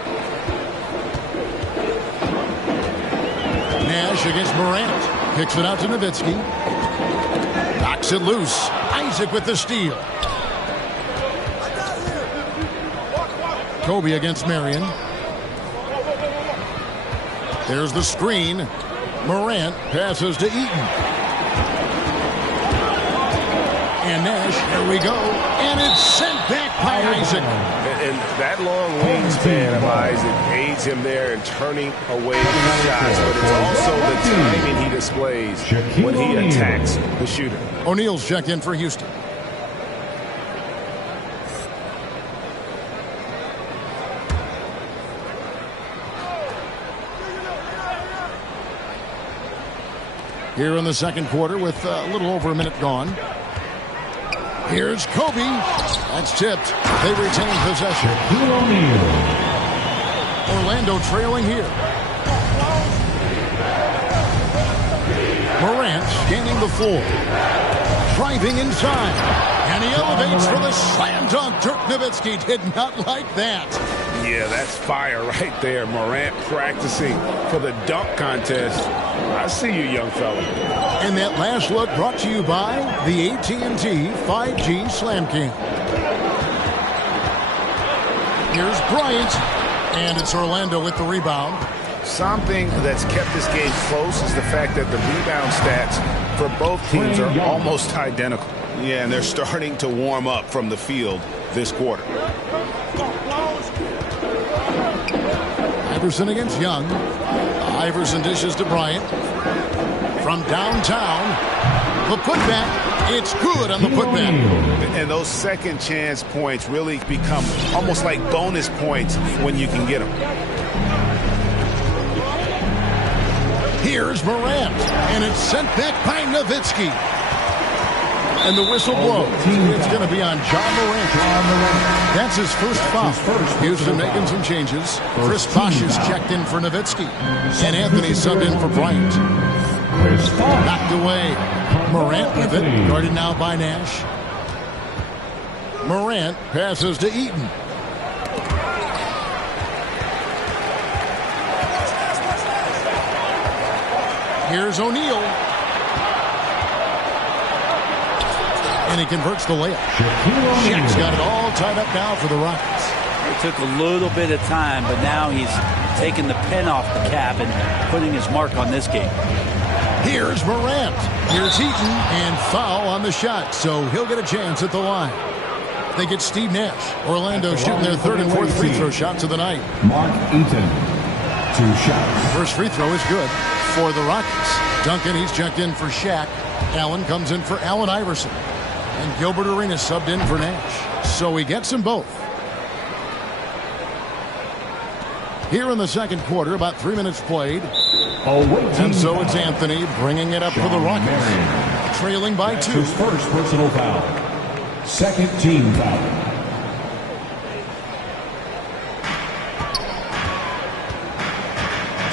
Nash against Morant. Kicks it out to Nowitzki. Knocks it loose. Isaac with the steal. Kobe against Marion. There's the screen. Morant passes to Eaton. And Nash, here we go. And it's sent back by Isaac. And that long wingspan of Isaac aids him there in turning away from shots, but it's also the timing he displays when he attacks the shooter. O'Neal's checked in for Houston. Here in the second quarter with a little over a minute gone. Here's Kobe. That's tipped. They retain possession. Orlando trailing here. Morant scanning the floor. Driving inside. And And he elevates for the slam dunk. Dirk Nowitzki did not like that. Yeah, that's fire right there. Morant practicing for the dunk contest. I see you, young fella. And that last look brought to you by the AT&T 5G Slam King. Here's Bryant. And it's Orlando with the rebound. Something that's kept this game close is the fact that the rebound stats for both teams are almost identical. Yeah, and they're starting to warm up from the field this quarter. Iverson against Young. Iverson dishes to Bryant. From downtown, the putback. It's good on the putback. And those second chance points really become almost like bonus points when you can get them. Here's Morant, and it's sent back by Nowitzki. And the whistle blows. It's going to be on John Morant. That's his first foul. Houston making some changes. Chris Bosh is checked in for Nowitzki. And Anthony subbed in for Bryant. Knocked away. Morant with it. Guarded now by Nash. Morant passes to Eaton. Here's O'Neal. And he converts the layup. Shaq's got it all tied up now for the Rockets. It took a little bit of time, but now he's taking the pen off the cap and putting his mark on this game. Here's Morant. Here's Eaton, and foul on the shot, so he'll get a chance at the line. They get Steve Nash. Orlando shooting their third and fourth free throw shots of the night. Mark Eaton, 2 shots. First free throw is good for the Rockets. Duncan, he's checked in for Shaq. Allen comes in for Allen Iverson. And Gilbert Arenas subbed in for Nash. So he gets them both. Here in the second quarter, about 3 minutes played. And so it's Anthony bringing it up for the Rockets. Trailing by 2. His first personal foul. Second team foul.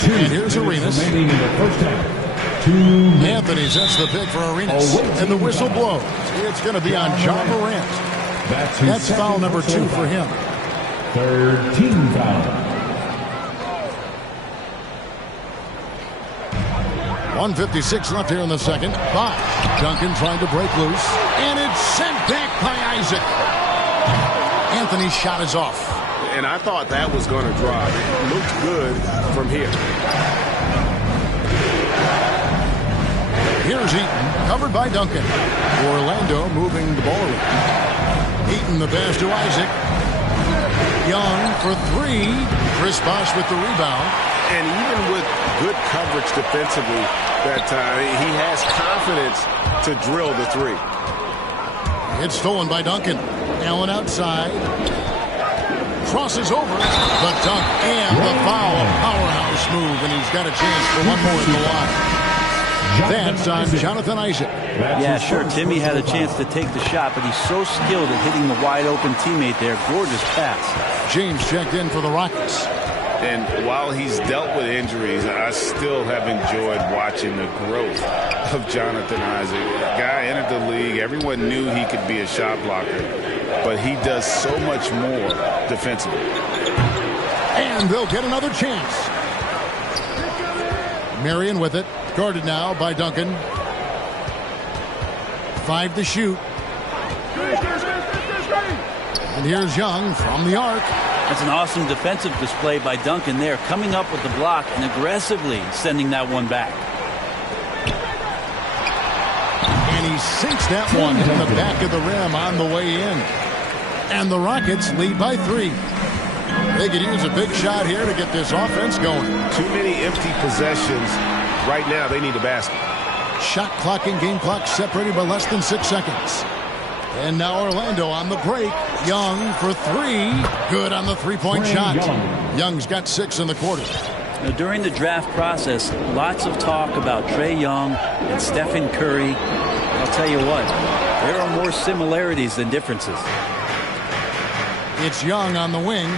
And here's Arenas. Anthony sets the pick for Arenas. And the whistle blows. It's going to be on John Morant. That's foul number 2 for him. Third team foul. 1:56 left here in the second. Bosh. Duncan trying to break loose. And it's sent back by Isaac. Anthony's shot is off. And I thought that was going to drop. It looked good from here. Here's Eaton, covered by Duncan. Orlando moving the ball around. Eaton the pass to Isaac. Young for 3. Chris Bosh with the rebound. And even with good coverage defensively that time, he has confidence to drill the 3. It's stolen by Duncan. Allen outside. Crosses over. The dunk and the foul. A powerhouse move, and he's got a chance for one more at the line. That's on Jonathan Isaac. Yeah, sure. Timmy had a chance to take the shot, but he's so skilled at hitting the wide-open teammate there. Gorgeous pass. James checked in for the Rockets. And while he's dealt with injuries, I still have enjoyed watching the growth of Jonathan Isaac. The guy entered the league. Everyone knew he could be a shot blocker, but he does so much more defensively. And they'll get another chance. Marion with it. Guarded now by Duncan. 5 to shoot. And here's Young from the arc. That's an awesome defensive display by Duncan there, coming up with the block and aggressively sending that one back. And he sinks that one in the back of the rim on the way in. And the Rockets lead by 3. They could use a big shot here to get this offense going. Too many empty possessions. Right now, they need a basket. Shot clock and game clock separated by less than 6 seconds. And now Orlando on the break. Young for 3. Good on the three-point shot. Young's got 6 in the quarter. Now, during the draft process, lots of talk about Trae Young and Stephen Curry. I'll tell you what, there are more similarities than differences. It's Young on the wing.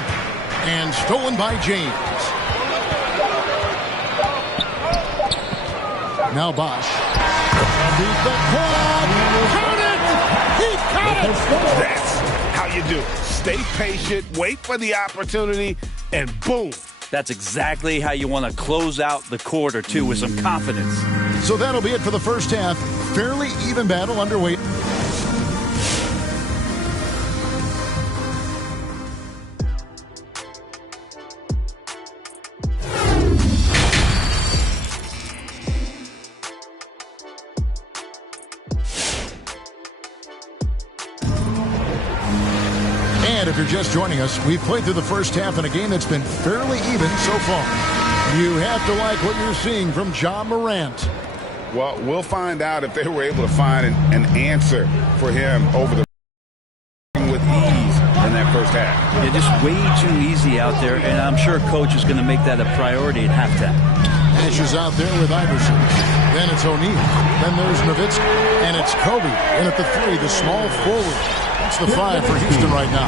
And stolen by James. Now Bosh. Beat the clock. Count it! He got it! That's how you do it. Stay patient, wait for the opportunity, and boom. That's exactly how you want to close out the quarter, too, with some confidence. So that'll be it for the first half. Fairly even battle underway. And if you're just joining us, we've played through the first half in a game that's been fairly even so far. You have to like what you're seeing from Ja Morant. Well, we'll find out if they were able to find an answer for him over the with ease in that first half. Yeah, just way too easy out there, and I'm sure coach is going to make that a priority at halftime. Nash is out there with Iverson. Then it's O'Neal. Then there's Nowitzki. And it's Kobe. And at the 3, the small forward. That's the 5 for Houston right now.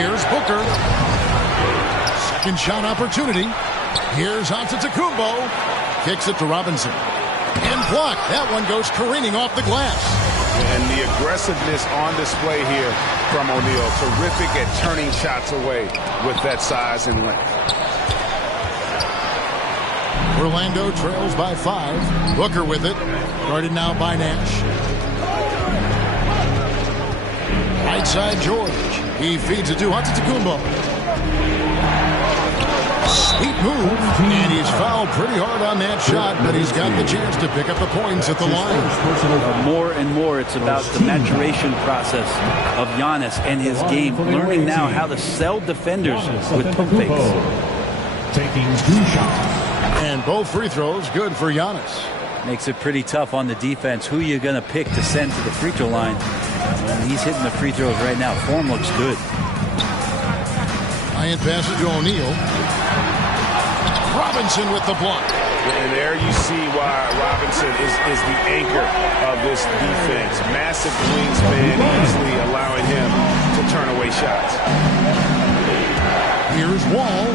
Here's Booker. Second shot opportunity. Here's Antetokounmpo. Kicks it to Robinson. And blocked. That one goes careening off the glass. And the aggressiveness on display here from O'Neal. Terrific at turning shots away with that size and length. Orlando trails by 5. Booker with it. Guarded now by Nash. Right side George. He feeds it to Antetokounmpo. Sweet move. And he's fouled pretty hard on that shot, but he's got the chance to pick up the points at the line. More and more, it's about the maturation process of Giannis and his game. Learning now how to sell defenders with pump fakes. Taking 2 shots. And both free throws good for Giannis. Makes it pretty tough on the defense. Who you going to pick to send to the free throw line? And he's hitting the free throws right now. Form looks good. Bryant passes to O'Neal. Robinson with the block. And there you see why Robinson is the anchor of this defense. Massive wingspan, easily allowing him to turn away shots. Here's Wall.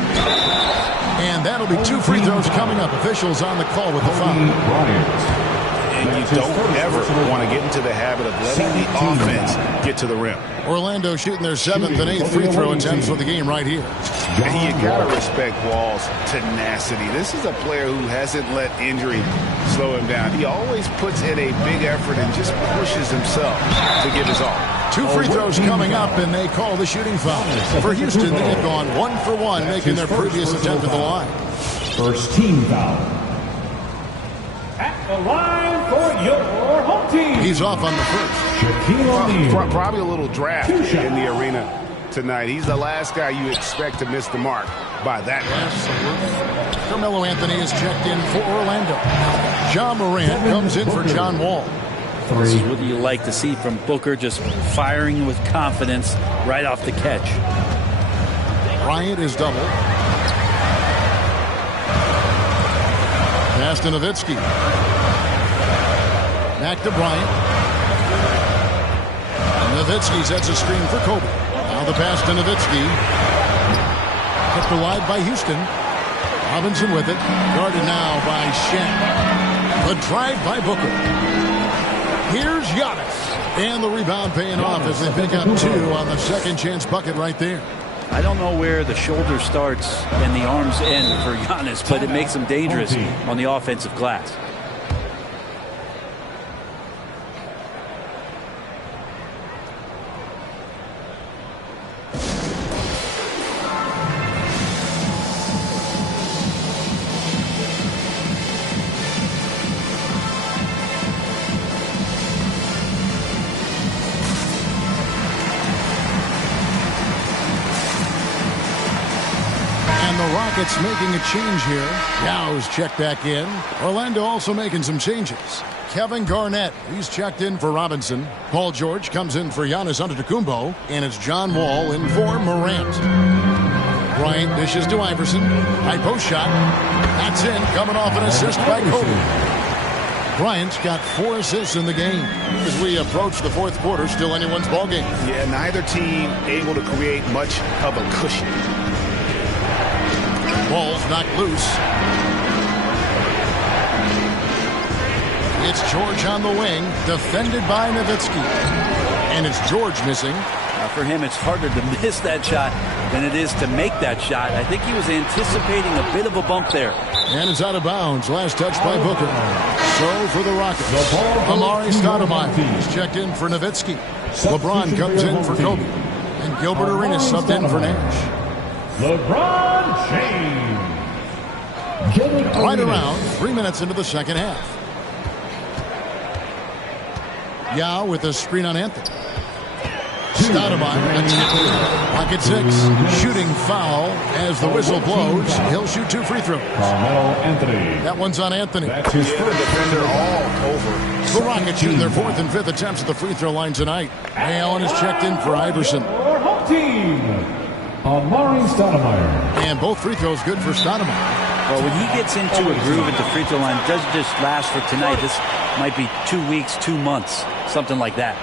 And that'll be 2 free throws coming up. Officials on the call with the foul. And you don't ever want to get into the habit of letting the offense get to the rim. Orlando shooting their 7th and 8th free throw attempts for the game right here. And you got to respect Wall's tenacity. This is a player who hasn't let injury slow him down. He always puts in a big effort and just pushes himself to give his all. 2 free throws coming up, and they call the shooting foul. For Houston, they have gone 1 for 1, making their previous attempt at the line. First team foul. At the line for your home team. He's off on the first. Shaquille O'Neal. Probably a little draft in the arena tonight. He's the last guy you expect to miss the mark by that much. Carmelo Anthony is checked in for Orlando. Ja Morant comes in for John Wall. This is what you like to see from Booker, just firing with confidence right off the catch. Bryant is double. Pass to Nowitzki. Back to Bryant. Nowitzki sets a screen for Kobe. Now the pass to Nowitzki. Kept alive by Houston. Robinson with it. Guarded now by Shaq. The drive by Booker. Here's Giannis. And the rebound paying off as they pick up 2 on the second chance bucket right there. I don't know where the shoulder starts and the arms end for Giannis, but it makes him dangerous on the offensive glass. Rockets making a change here. Yow's checked back in. Orlando also making some changes. Kevin Garnett, he's checked in for Robinson. Paul George comes in for Giannis Antetokounmpo. And it's John Wall in for Morant. Bryant dishes to Iverson. High post shot. That's in. Coming off an assist by Kobe. Bryant's got 4 assists in the game. As we approach the 4th quarter, still anyone's ballgame. Yeah, neither team able to create much of a cushion. Ball's knocked loose. It's George on the wing, defended by Nowitzki. And it's George missing. For him, it's harder to miss that shot than it is to make that shot. I think he was anticipating a bit of a bump there. And it's out of bounds. Last touch by Booker. So for the Rockets, Amari Stoudemire is checked in for Nowitzki. LeBron comes in for Kobe. And Gilbert Arenas subbed in for Nash. LeBron James. Right around 3 minutes into the second half. Yao with a screen on Anthony. Stoudemire, pocket 6, shooting foul as the whistle blows. He'll shoot 2 free throws. That one's on Anthony. That's his first defender all over. The Rockets shooting their 4th and 5th attempts at the free throw line tonight. Ray Allen is checked in for Iverson. Your home team, Amari Stoudemire. And both free throws good for Stoudemire. Well, when he gets into a groove at the free throw line, it doesn't just last for tonight. This might be 2 weeks, 2 months, something like that.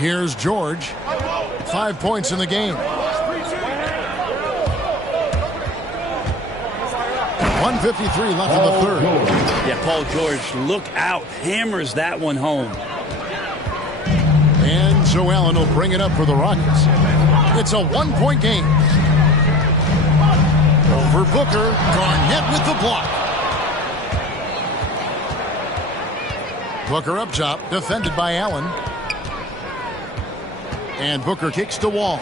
Here's George. 5 points in the game. 1:53 left in the third. Yeah, Paul George, look out. Hammers that one home. And Joe Allen will bring it up for the Rockets. It's a 1-point game. Over Booker. Garnett with the block. Booker up top, defended by Allen. And Booker kicks to Wall.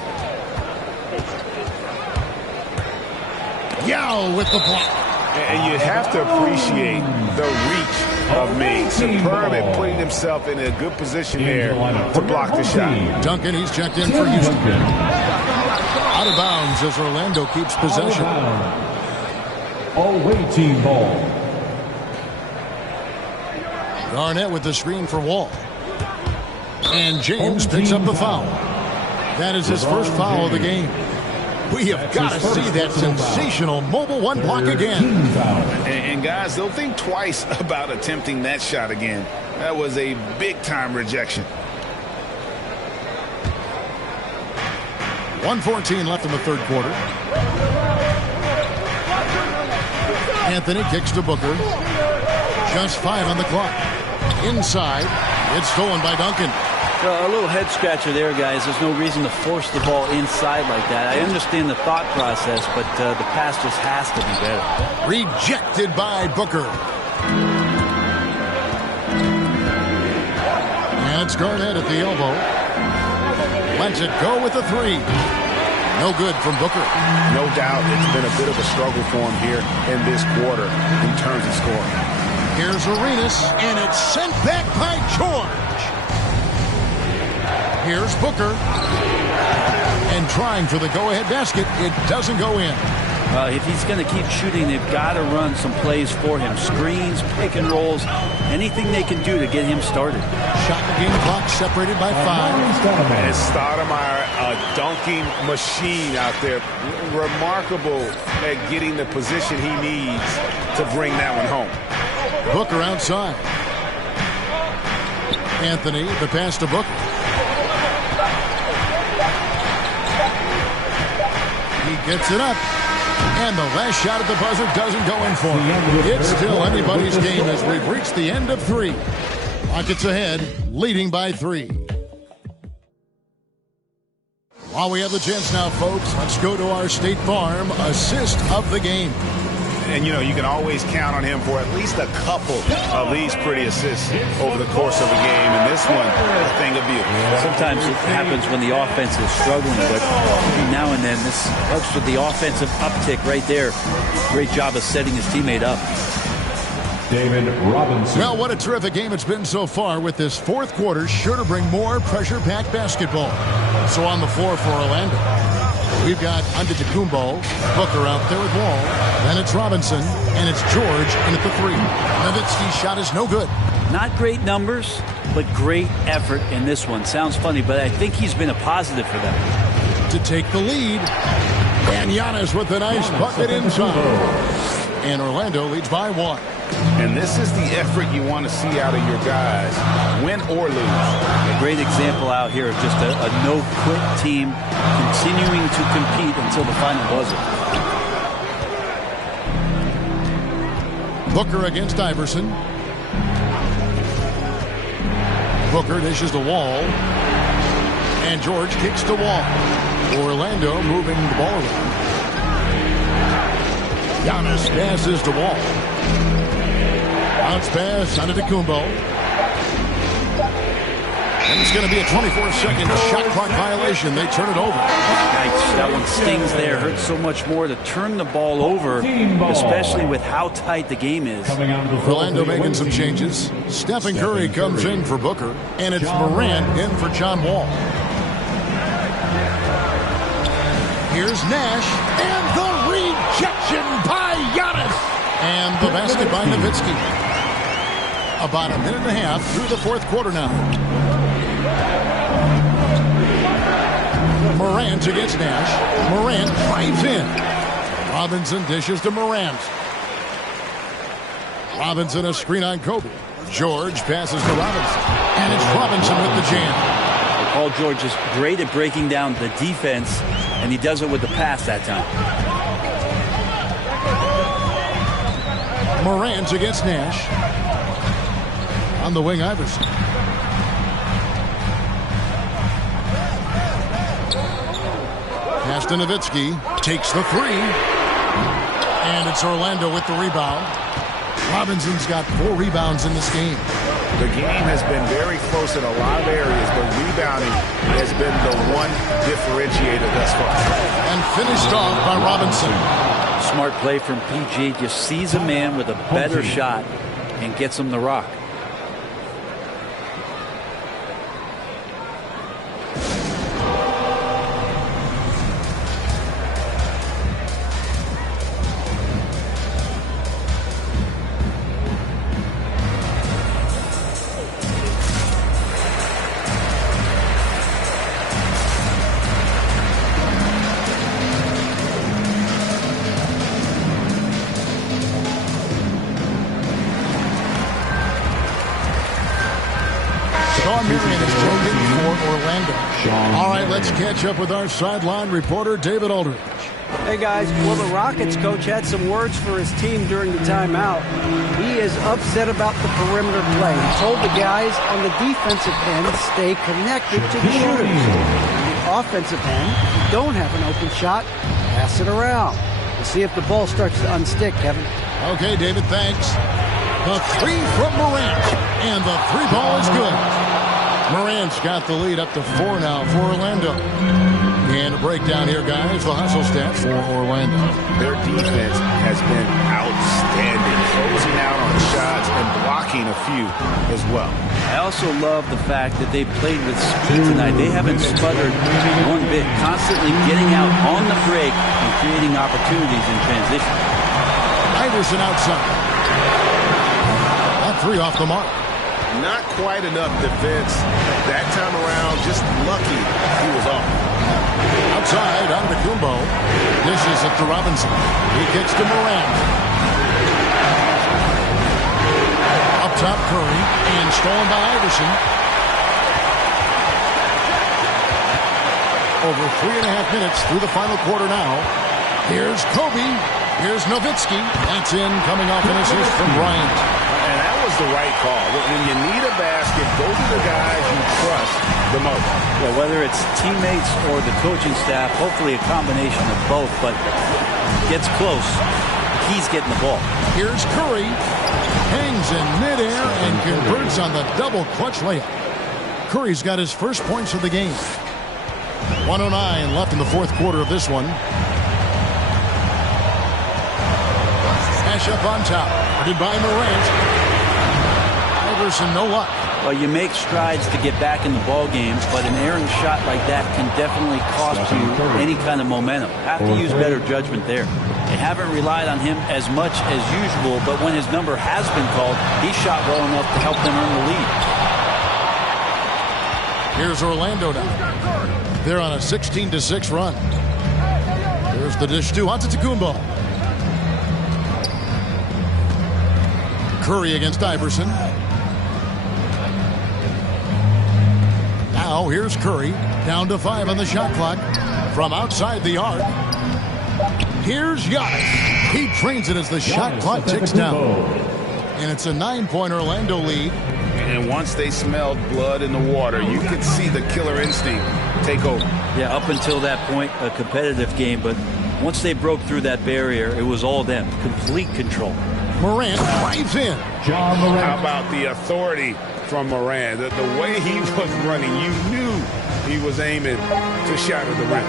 Yao with the block. And you have to appreciate the reach of Ming. Superb at putting himself in a good position there to block the shot. Duncan, he's checked in for Houston. Out of bounds as Orlando keeps possession. Away team ball. Garnett with the screen for Wall. And James picks up the foul. That is his first foul of the game. We have got to see that sensational mobile one block again. And guys, they'll think twice about attempting that shot again. That was a big-time rejection. 1:14 left in the third quarter. Anthony kicks to Booker. Just 5 on the clock. Inside. It's stolen by Duncan. Well, a little head scratcher there, guys. There's no reason to force the ball inside like that. I understand the thought process, but the pass just has to be better. Rejected by Booker. And it's Garnett at the elbow. Lets it go with the three. No good from Booker. No doubt it's been a bit of a struggle for him here in this quarter in terms of scoring. Here's Arenas, and it's sent back by George. Here's Booker. And trying for the go-ahead basket. It doesn't go in. If he's going to keep shooting, they've got to run some plays for him. Screens, pick and rolls, anything they can do to get him started. Shot game clock separated by 5. And Stoudemire, a dunking machine out there. Remarkable at getting the position he needs to bring that one home. Booker outside. Anthony, the pass to Booker. He gets it up. And the last shot at the buzzer doesn't go in for him. It's still anybody's game as we've reached the end of 3. Rockets ahead, leading by 3. While we have the chance now, folks, let's go to our State Farm assist of the game. And, you know, you can always count on him for at least a couple of these pretty assists over the course of a game. And this one, a thing of beauty. Sometimes it happens when the offense is struggling, but now and then this helps with the offensive uptick right there. Great job of setting his teammate up. David Robinson. Well, what a terrific game it's been so far, with this fourth quarter sure to bring more pressure-packed basketball. So on the floor for Orlando, we've got Antetokounmpo, Booker out there with Wall. Then it's Robinson, and it's George in at the 3. Nowitzki's shot is no good. Not great numbers, but great effort in this one. Sounds funny, but I think he's been a positive for them. To take the lead, and Giannis with a nice bucket inside. And Orlando leads by 1. And this is the effort you want to see out of your guys, win or lose. A great example out here of just a no-quit team continuing to compete until the final buzzer. Booker against Iverson. Booker dishes to Wall. And George kicks to Wall. Orlando moving the ball around. Giannis passes to Wall. Bounce pass, Antetokounmpo. And it's going to be a 24-second shot clock violation. They turn it over. Yikes, that one stings there. Hurts so much more to turn the ball over, especially with how tight the game is. Orlando making some changes. Stephen Curry comes in for Booker. And it's Morant in for John Wall. Here's Nash. And the rejection by Giannis. And the basket by Nowitzki. About a minute and a half through the fourth quarter now. Morant against Nash. Morant drives in. Robinson dishes to Morant. Robinson a screen on Kobe. George passes to Robinson. And it's Robinson with the jam. Paul George is great at breaking down the defense, and he does it with the pass that time. Morant against Nash. On the wing, Iverson. Pass to Nowitzki. Takes the three. And it's Orlando with the rebound. Robinson's got 4 rebounds in this game. The game has been very close in a lot of areas, but rebounding has been the one differentiator thus far. And finished off by Robinson. Smart play from PG. Just sees a man with a better shot and gets him the rock. All right, let's catch up with our sideline reporter, David Aldridge. Hey, guys. Well, the Rockets coach had some words for his team during the timeout. He is upset about the perimeter play. He told the guys on the defensive end to stay connected to the shooters. On the offensive end, if you don't have an open shot, pass it around. We'll see if the ball starts to unstick, Kevin. Okay, David, thanks. The three from Morant, and the three ball is good. Morant's got the lead up to 4 now for Orlando. And a breakdown here, guys. The hustle stats for Orlando. Their defense has been outstanding, closing out on shots and blocking a few as well. I also love the fact that they played with speed tonight. They haven't sputtered one bit, constantly getting out on the break and creating opportunities in transition. Iverson outside. That 3 off the mark. Not quite enough defense that time around. Just lucky he was off. Outside, on to Kumbo. Dishes it to Robinson. He kicks to Morant. Up top, Curry. And stolen by Iverson. Over 3.5 minutes through the final quarter now. Here's Kobe. Here's Nowitzki. That's in, coming off an assist from Bryant. And that was the right call. When you need a basket, go to the guys you trust the most. Yeah, whether it's teammates or the coaching staff, hopefully a combination of both, but gets close. He's getting the ball. Here's Curry. Hangs in midair and converts on the double clutch layup. Curry's got his first points of the game. 1:09 left in the fourth quarter of this one. Smash up on top. Guarded by Morant. Iverson, no luck. Well, you make strides to get back in the ball game, but an errant shot like that can definitely cost you any kind of momentum. Have to use better judgment there. They haven't relied on him as much as usual, but when his number has been called, he shot well enough to help them earn the lead. Here's Orlando now. They're on a 16-6 run. There's the dish to Antetokounmpo. Curry against Iverson. Now here's Curry. Down to 5 on the shot clock. From outside the arc. Here's Giannis. He trains it as the shot clock ticks down. And it's a 9-point Orlando lead. And once they smelled blood in the water, you could see the killer instinct take over. Yeah, up until that point, a competitive game, but once they broke through that barrier, it was all them. Complete control. Morant drives in. How about the authority from Morant? The way he was running, you knew he was aiming to shatter the rim.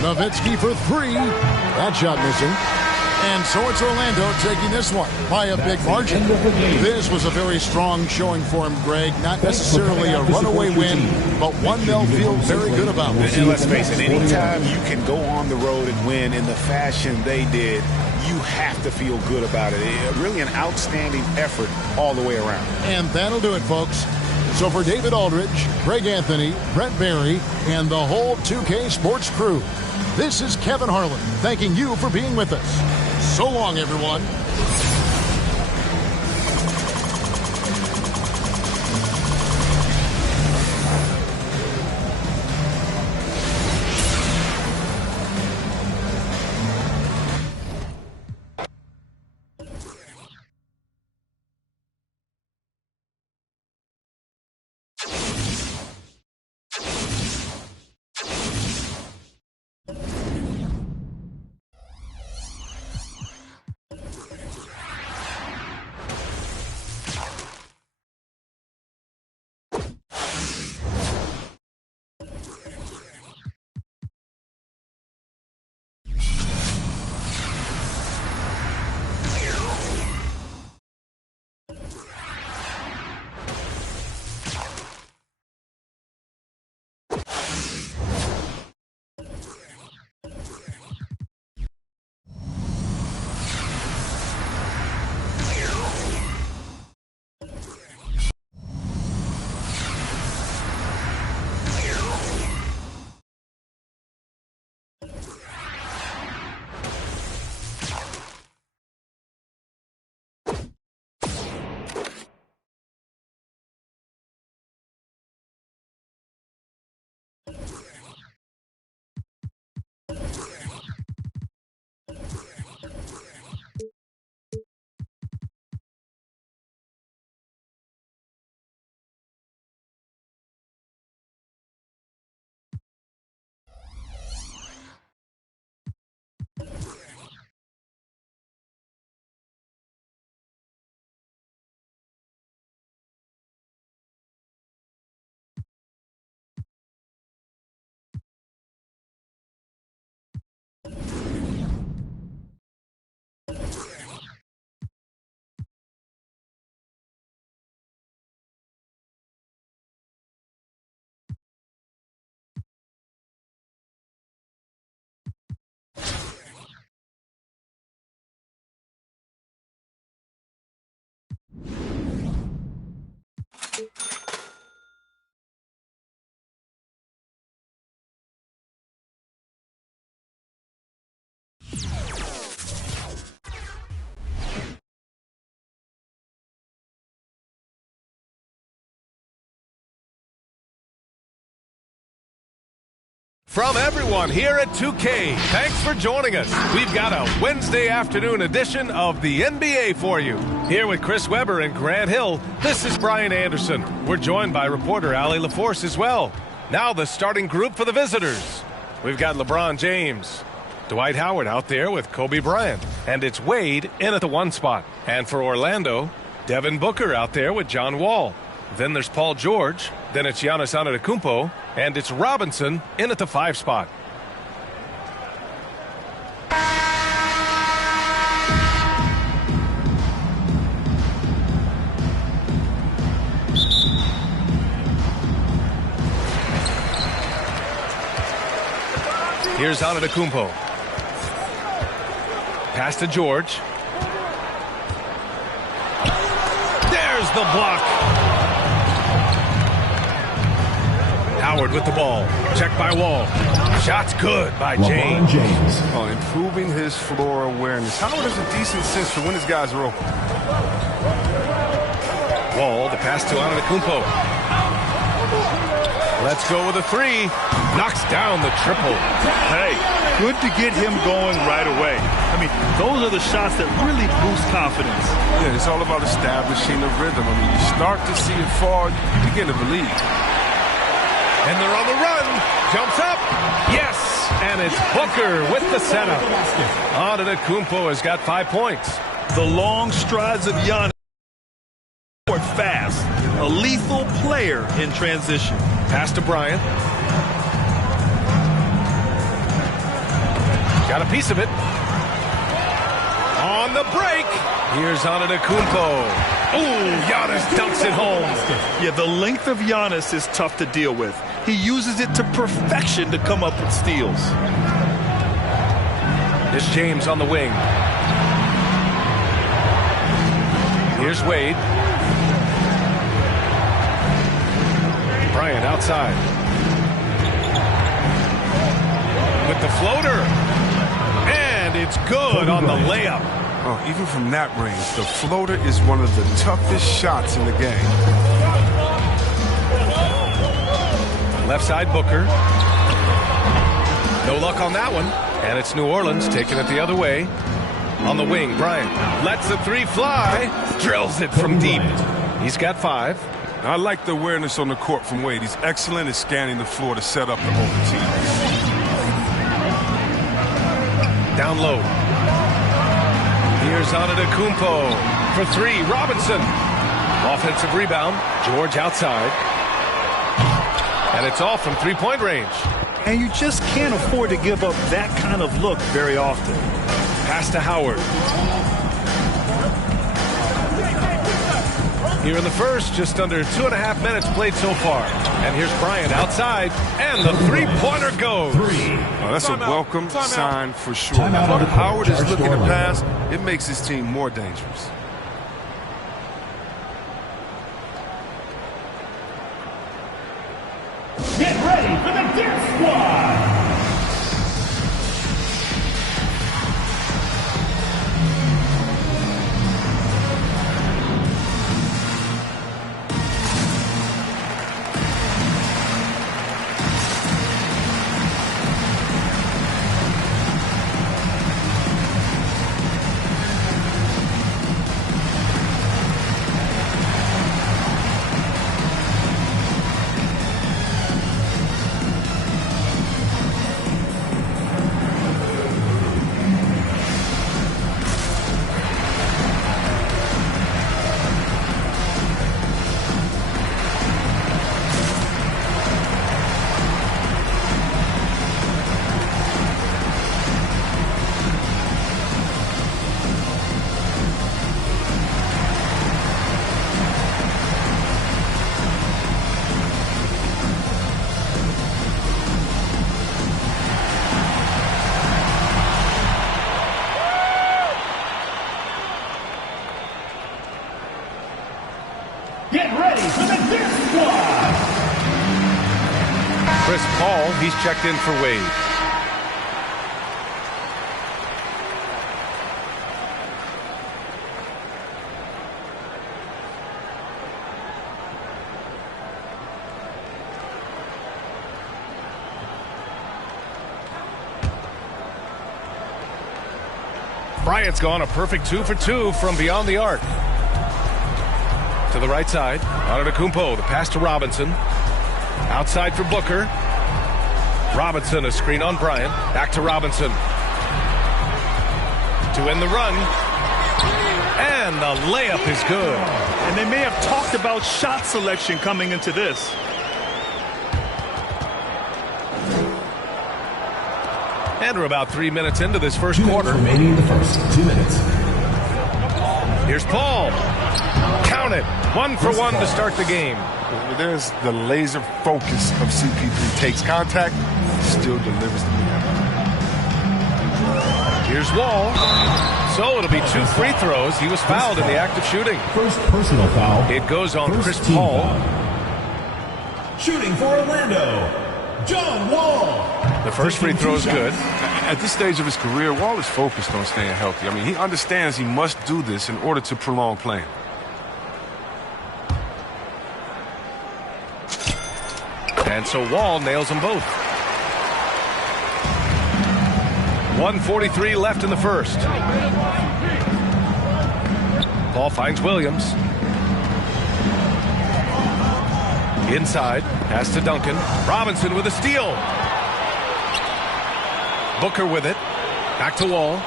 Nowitzki for 3. That shot missing. And so it's Orlando taking this one by a big margin. This was a very strong showing for him, Greg. Not necessarily a runaway win, but one they'll feel very good about. And let's face it, anytime you can go on the road and win in the fashion they did, you have to feel good about it. Really an outstanding effort all the way around. And that'll do it, folks. So for David Aldridge, Greg Anthony, Brett Barry, and the whole 2K Sports crew, this is Kevin Harlan thanking you for being with us. So long, everyone. From everyone here at 2K, thanks for joining us. We've got a Wednesday afternoon edition of the NBA for you. Here with Chris Webber and Grant Hill, this is Brian Anderson. We're joined by reporter Allie LaForce as well. Now the starting group for the visitors. We've got LeBron James, Dwight Howard out there with Kobe Bryant, and it's Wade in at the 1 spot. And for Orlando, Devin Booker out there with John Wall. Then there's Paul George. Then it's Giannis Antetokounmpo. And it's Robinson in at the 5 spot. Here's Antetokounmpo. Pass to George. There's the block. Howard with the ball. Checked by Wall. Shot's good by James. Oh, improving his floor awareness. Howard has a decent sense for when his guys are open. Wall, the pass to Antetokounmpo. Let's go with a 3. Knocks down the triple. Hey, good to get him going right away. I mean, those are the shots that really boost confidence. Yeah, it's all about establishing a rhythm. I mean, you start to see it fall, you begin to believe. And they're on the run. Jumps up. Yes. And it's Booker with the setup. Antetokounmpo has got 5 points. The long strides of Giannis. Fast. A lethal player in transition. Pass to Bryant. Got a piece of it. On the break. Here's Antetokounmpo. Ooh, Giannis dunks it home. Yeah, the length of Giannis is tough to deal with. He uses it to perfection to come up with steals. It's James on the wing. Here's Wade. Bryant outside. With the floater. And it's good on the layup. Oh, even from that range, the floater is one of the toughest shots in the game. Left side, Booker. No luck on that one. And it's New Orleans taking it the other way. On the wing, Bryant lets the 3 fly. Drills it from deep. He's got 5. I like the awareness on the court from Wade. He's excellent at scanning the floor to set up the open team. Down low. Here's Antetokounmpo for 3. Robinson. Offensive rebound. George outside. And it's off from 3-point range. And you just can't afford to give up that kind of look very often. Pass to Howard. Here in the first, just under 2.5 minutes played so far. And here's Bryant outside, and the 3-pointer goes. Oh, that's a welcome sign for sure. When Howard is looking to pass, it makes his team more dangerous. Get ready for the Dip Squad! Chris Paul, he's checked in for Wade. Bryant's gone a perfect 2 for 2 from beyond the arc. To the right side, Antetokounmpo, the pass to Robinson. Outside for Booker. Robinson, a screen on Bryant. Back to Robinson. To end the run. And the layup is good. And they may have talked about shot selection coming into this. And we're about 3 minutes into this first quarter. Remaining in the first 2 minutes. Here's Paul. Count it. 1 for 1 to start the game. There's the laser focus of CP3. Takes contact, still delivers the ball. Here's Wall. So it'll be 2 free throws. He was fouled in the act of shooting. First personal foul. It goes on First Chris team Paul. foul. Shooting for Orlando, John Wall. The first free throw is good. At this stage of his career, Wall is focused on staying healthy. I mean, he understands he must do this in order to prolong playing. And so Wall nails them both. 1:43 left in the first. Paul finds Williams. Inside, pass to Duncan. Robinson with a steal. Booker with it. Back to Wall.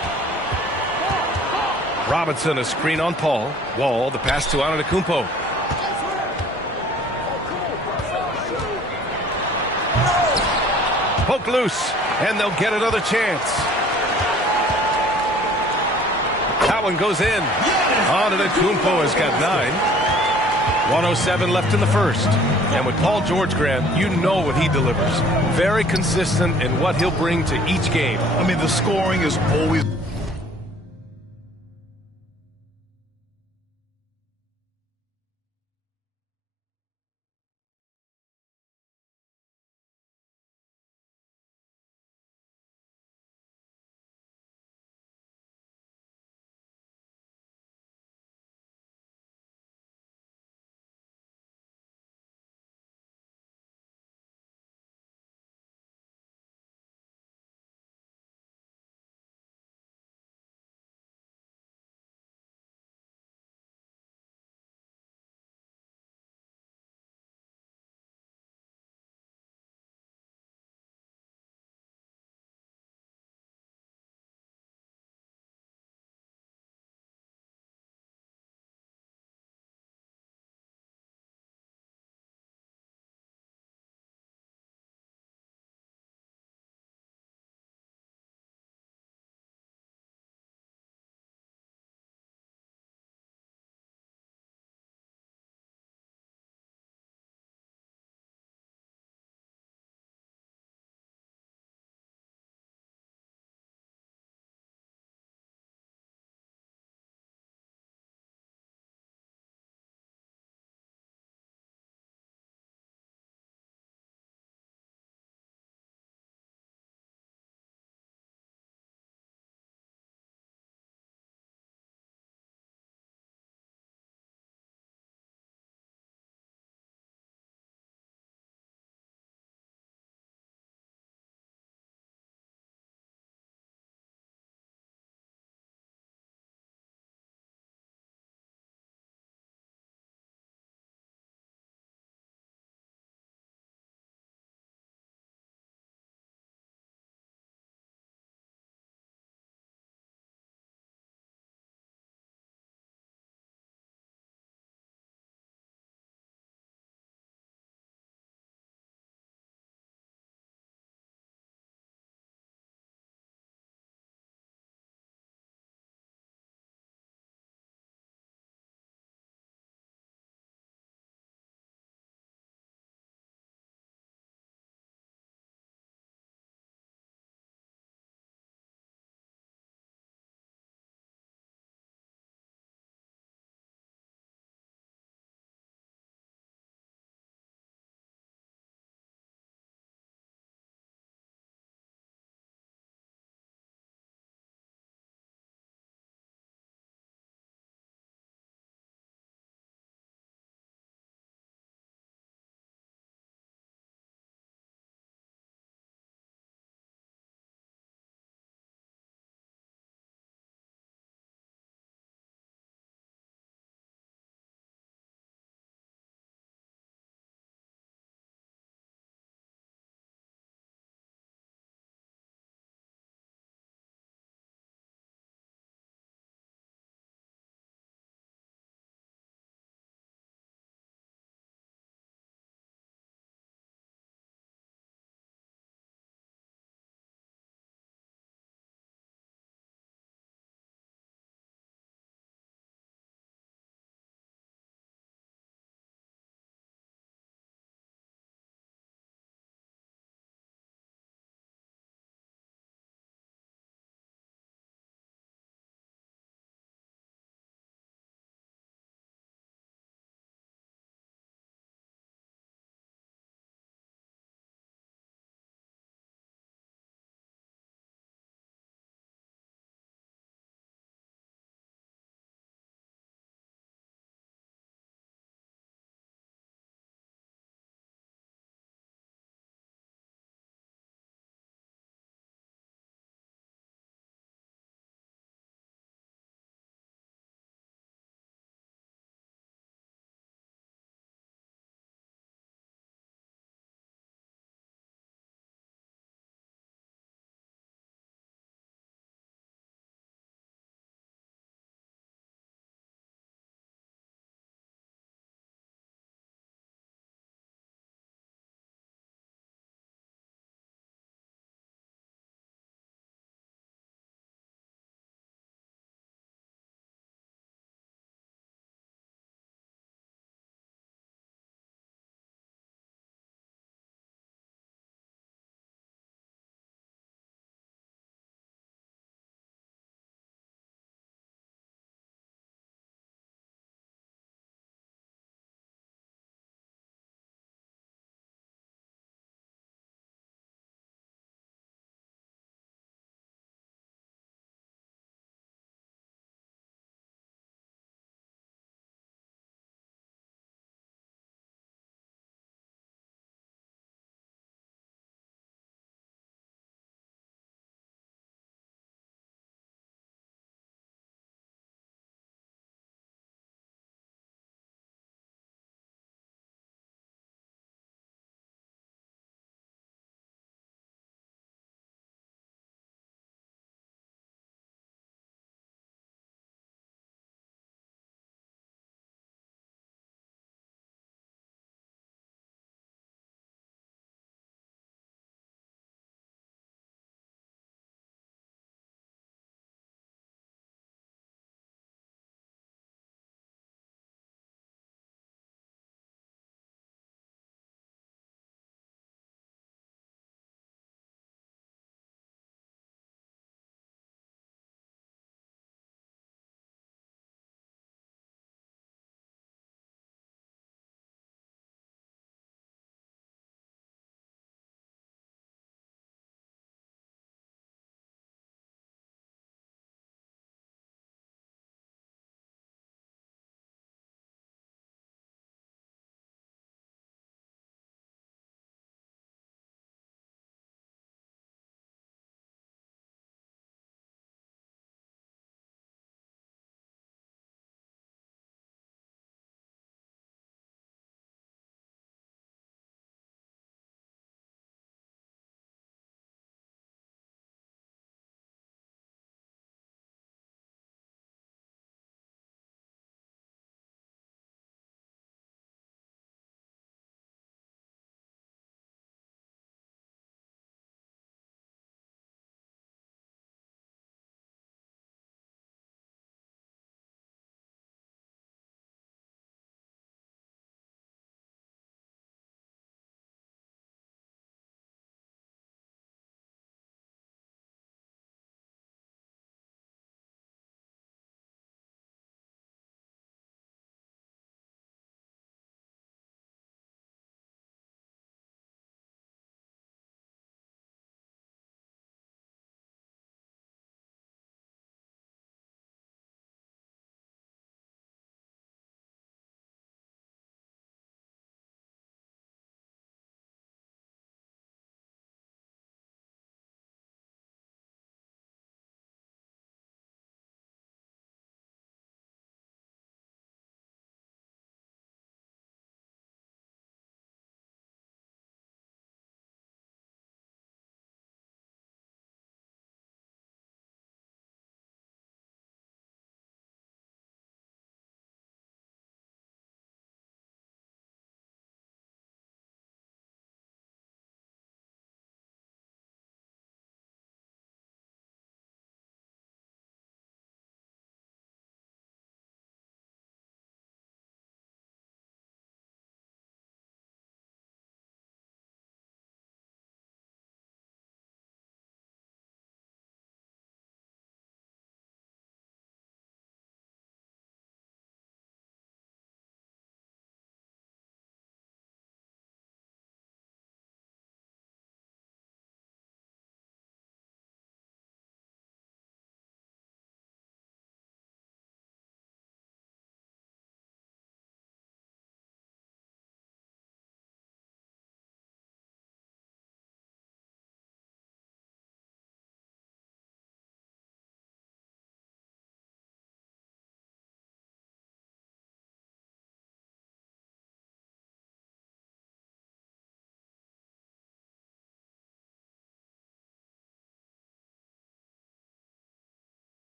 Robinson, a screen on Paul. Wall, the pass to Antetokounmpo. Poke loose, and they'll get another chance. That one goes in. Antetokounmpo has got 9. 1:07 left in the first. And with Paul George, Grant, you know what he delivers. Very consistent in what he'll bring to each game. I mean, the scoring is always...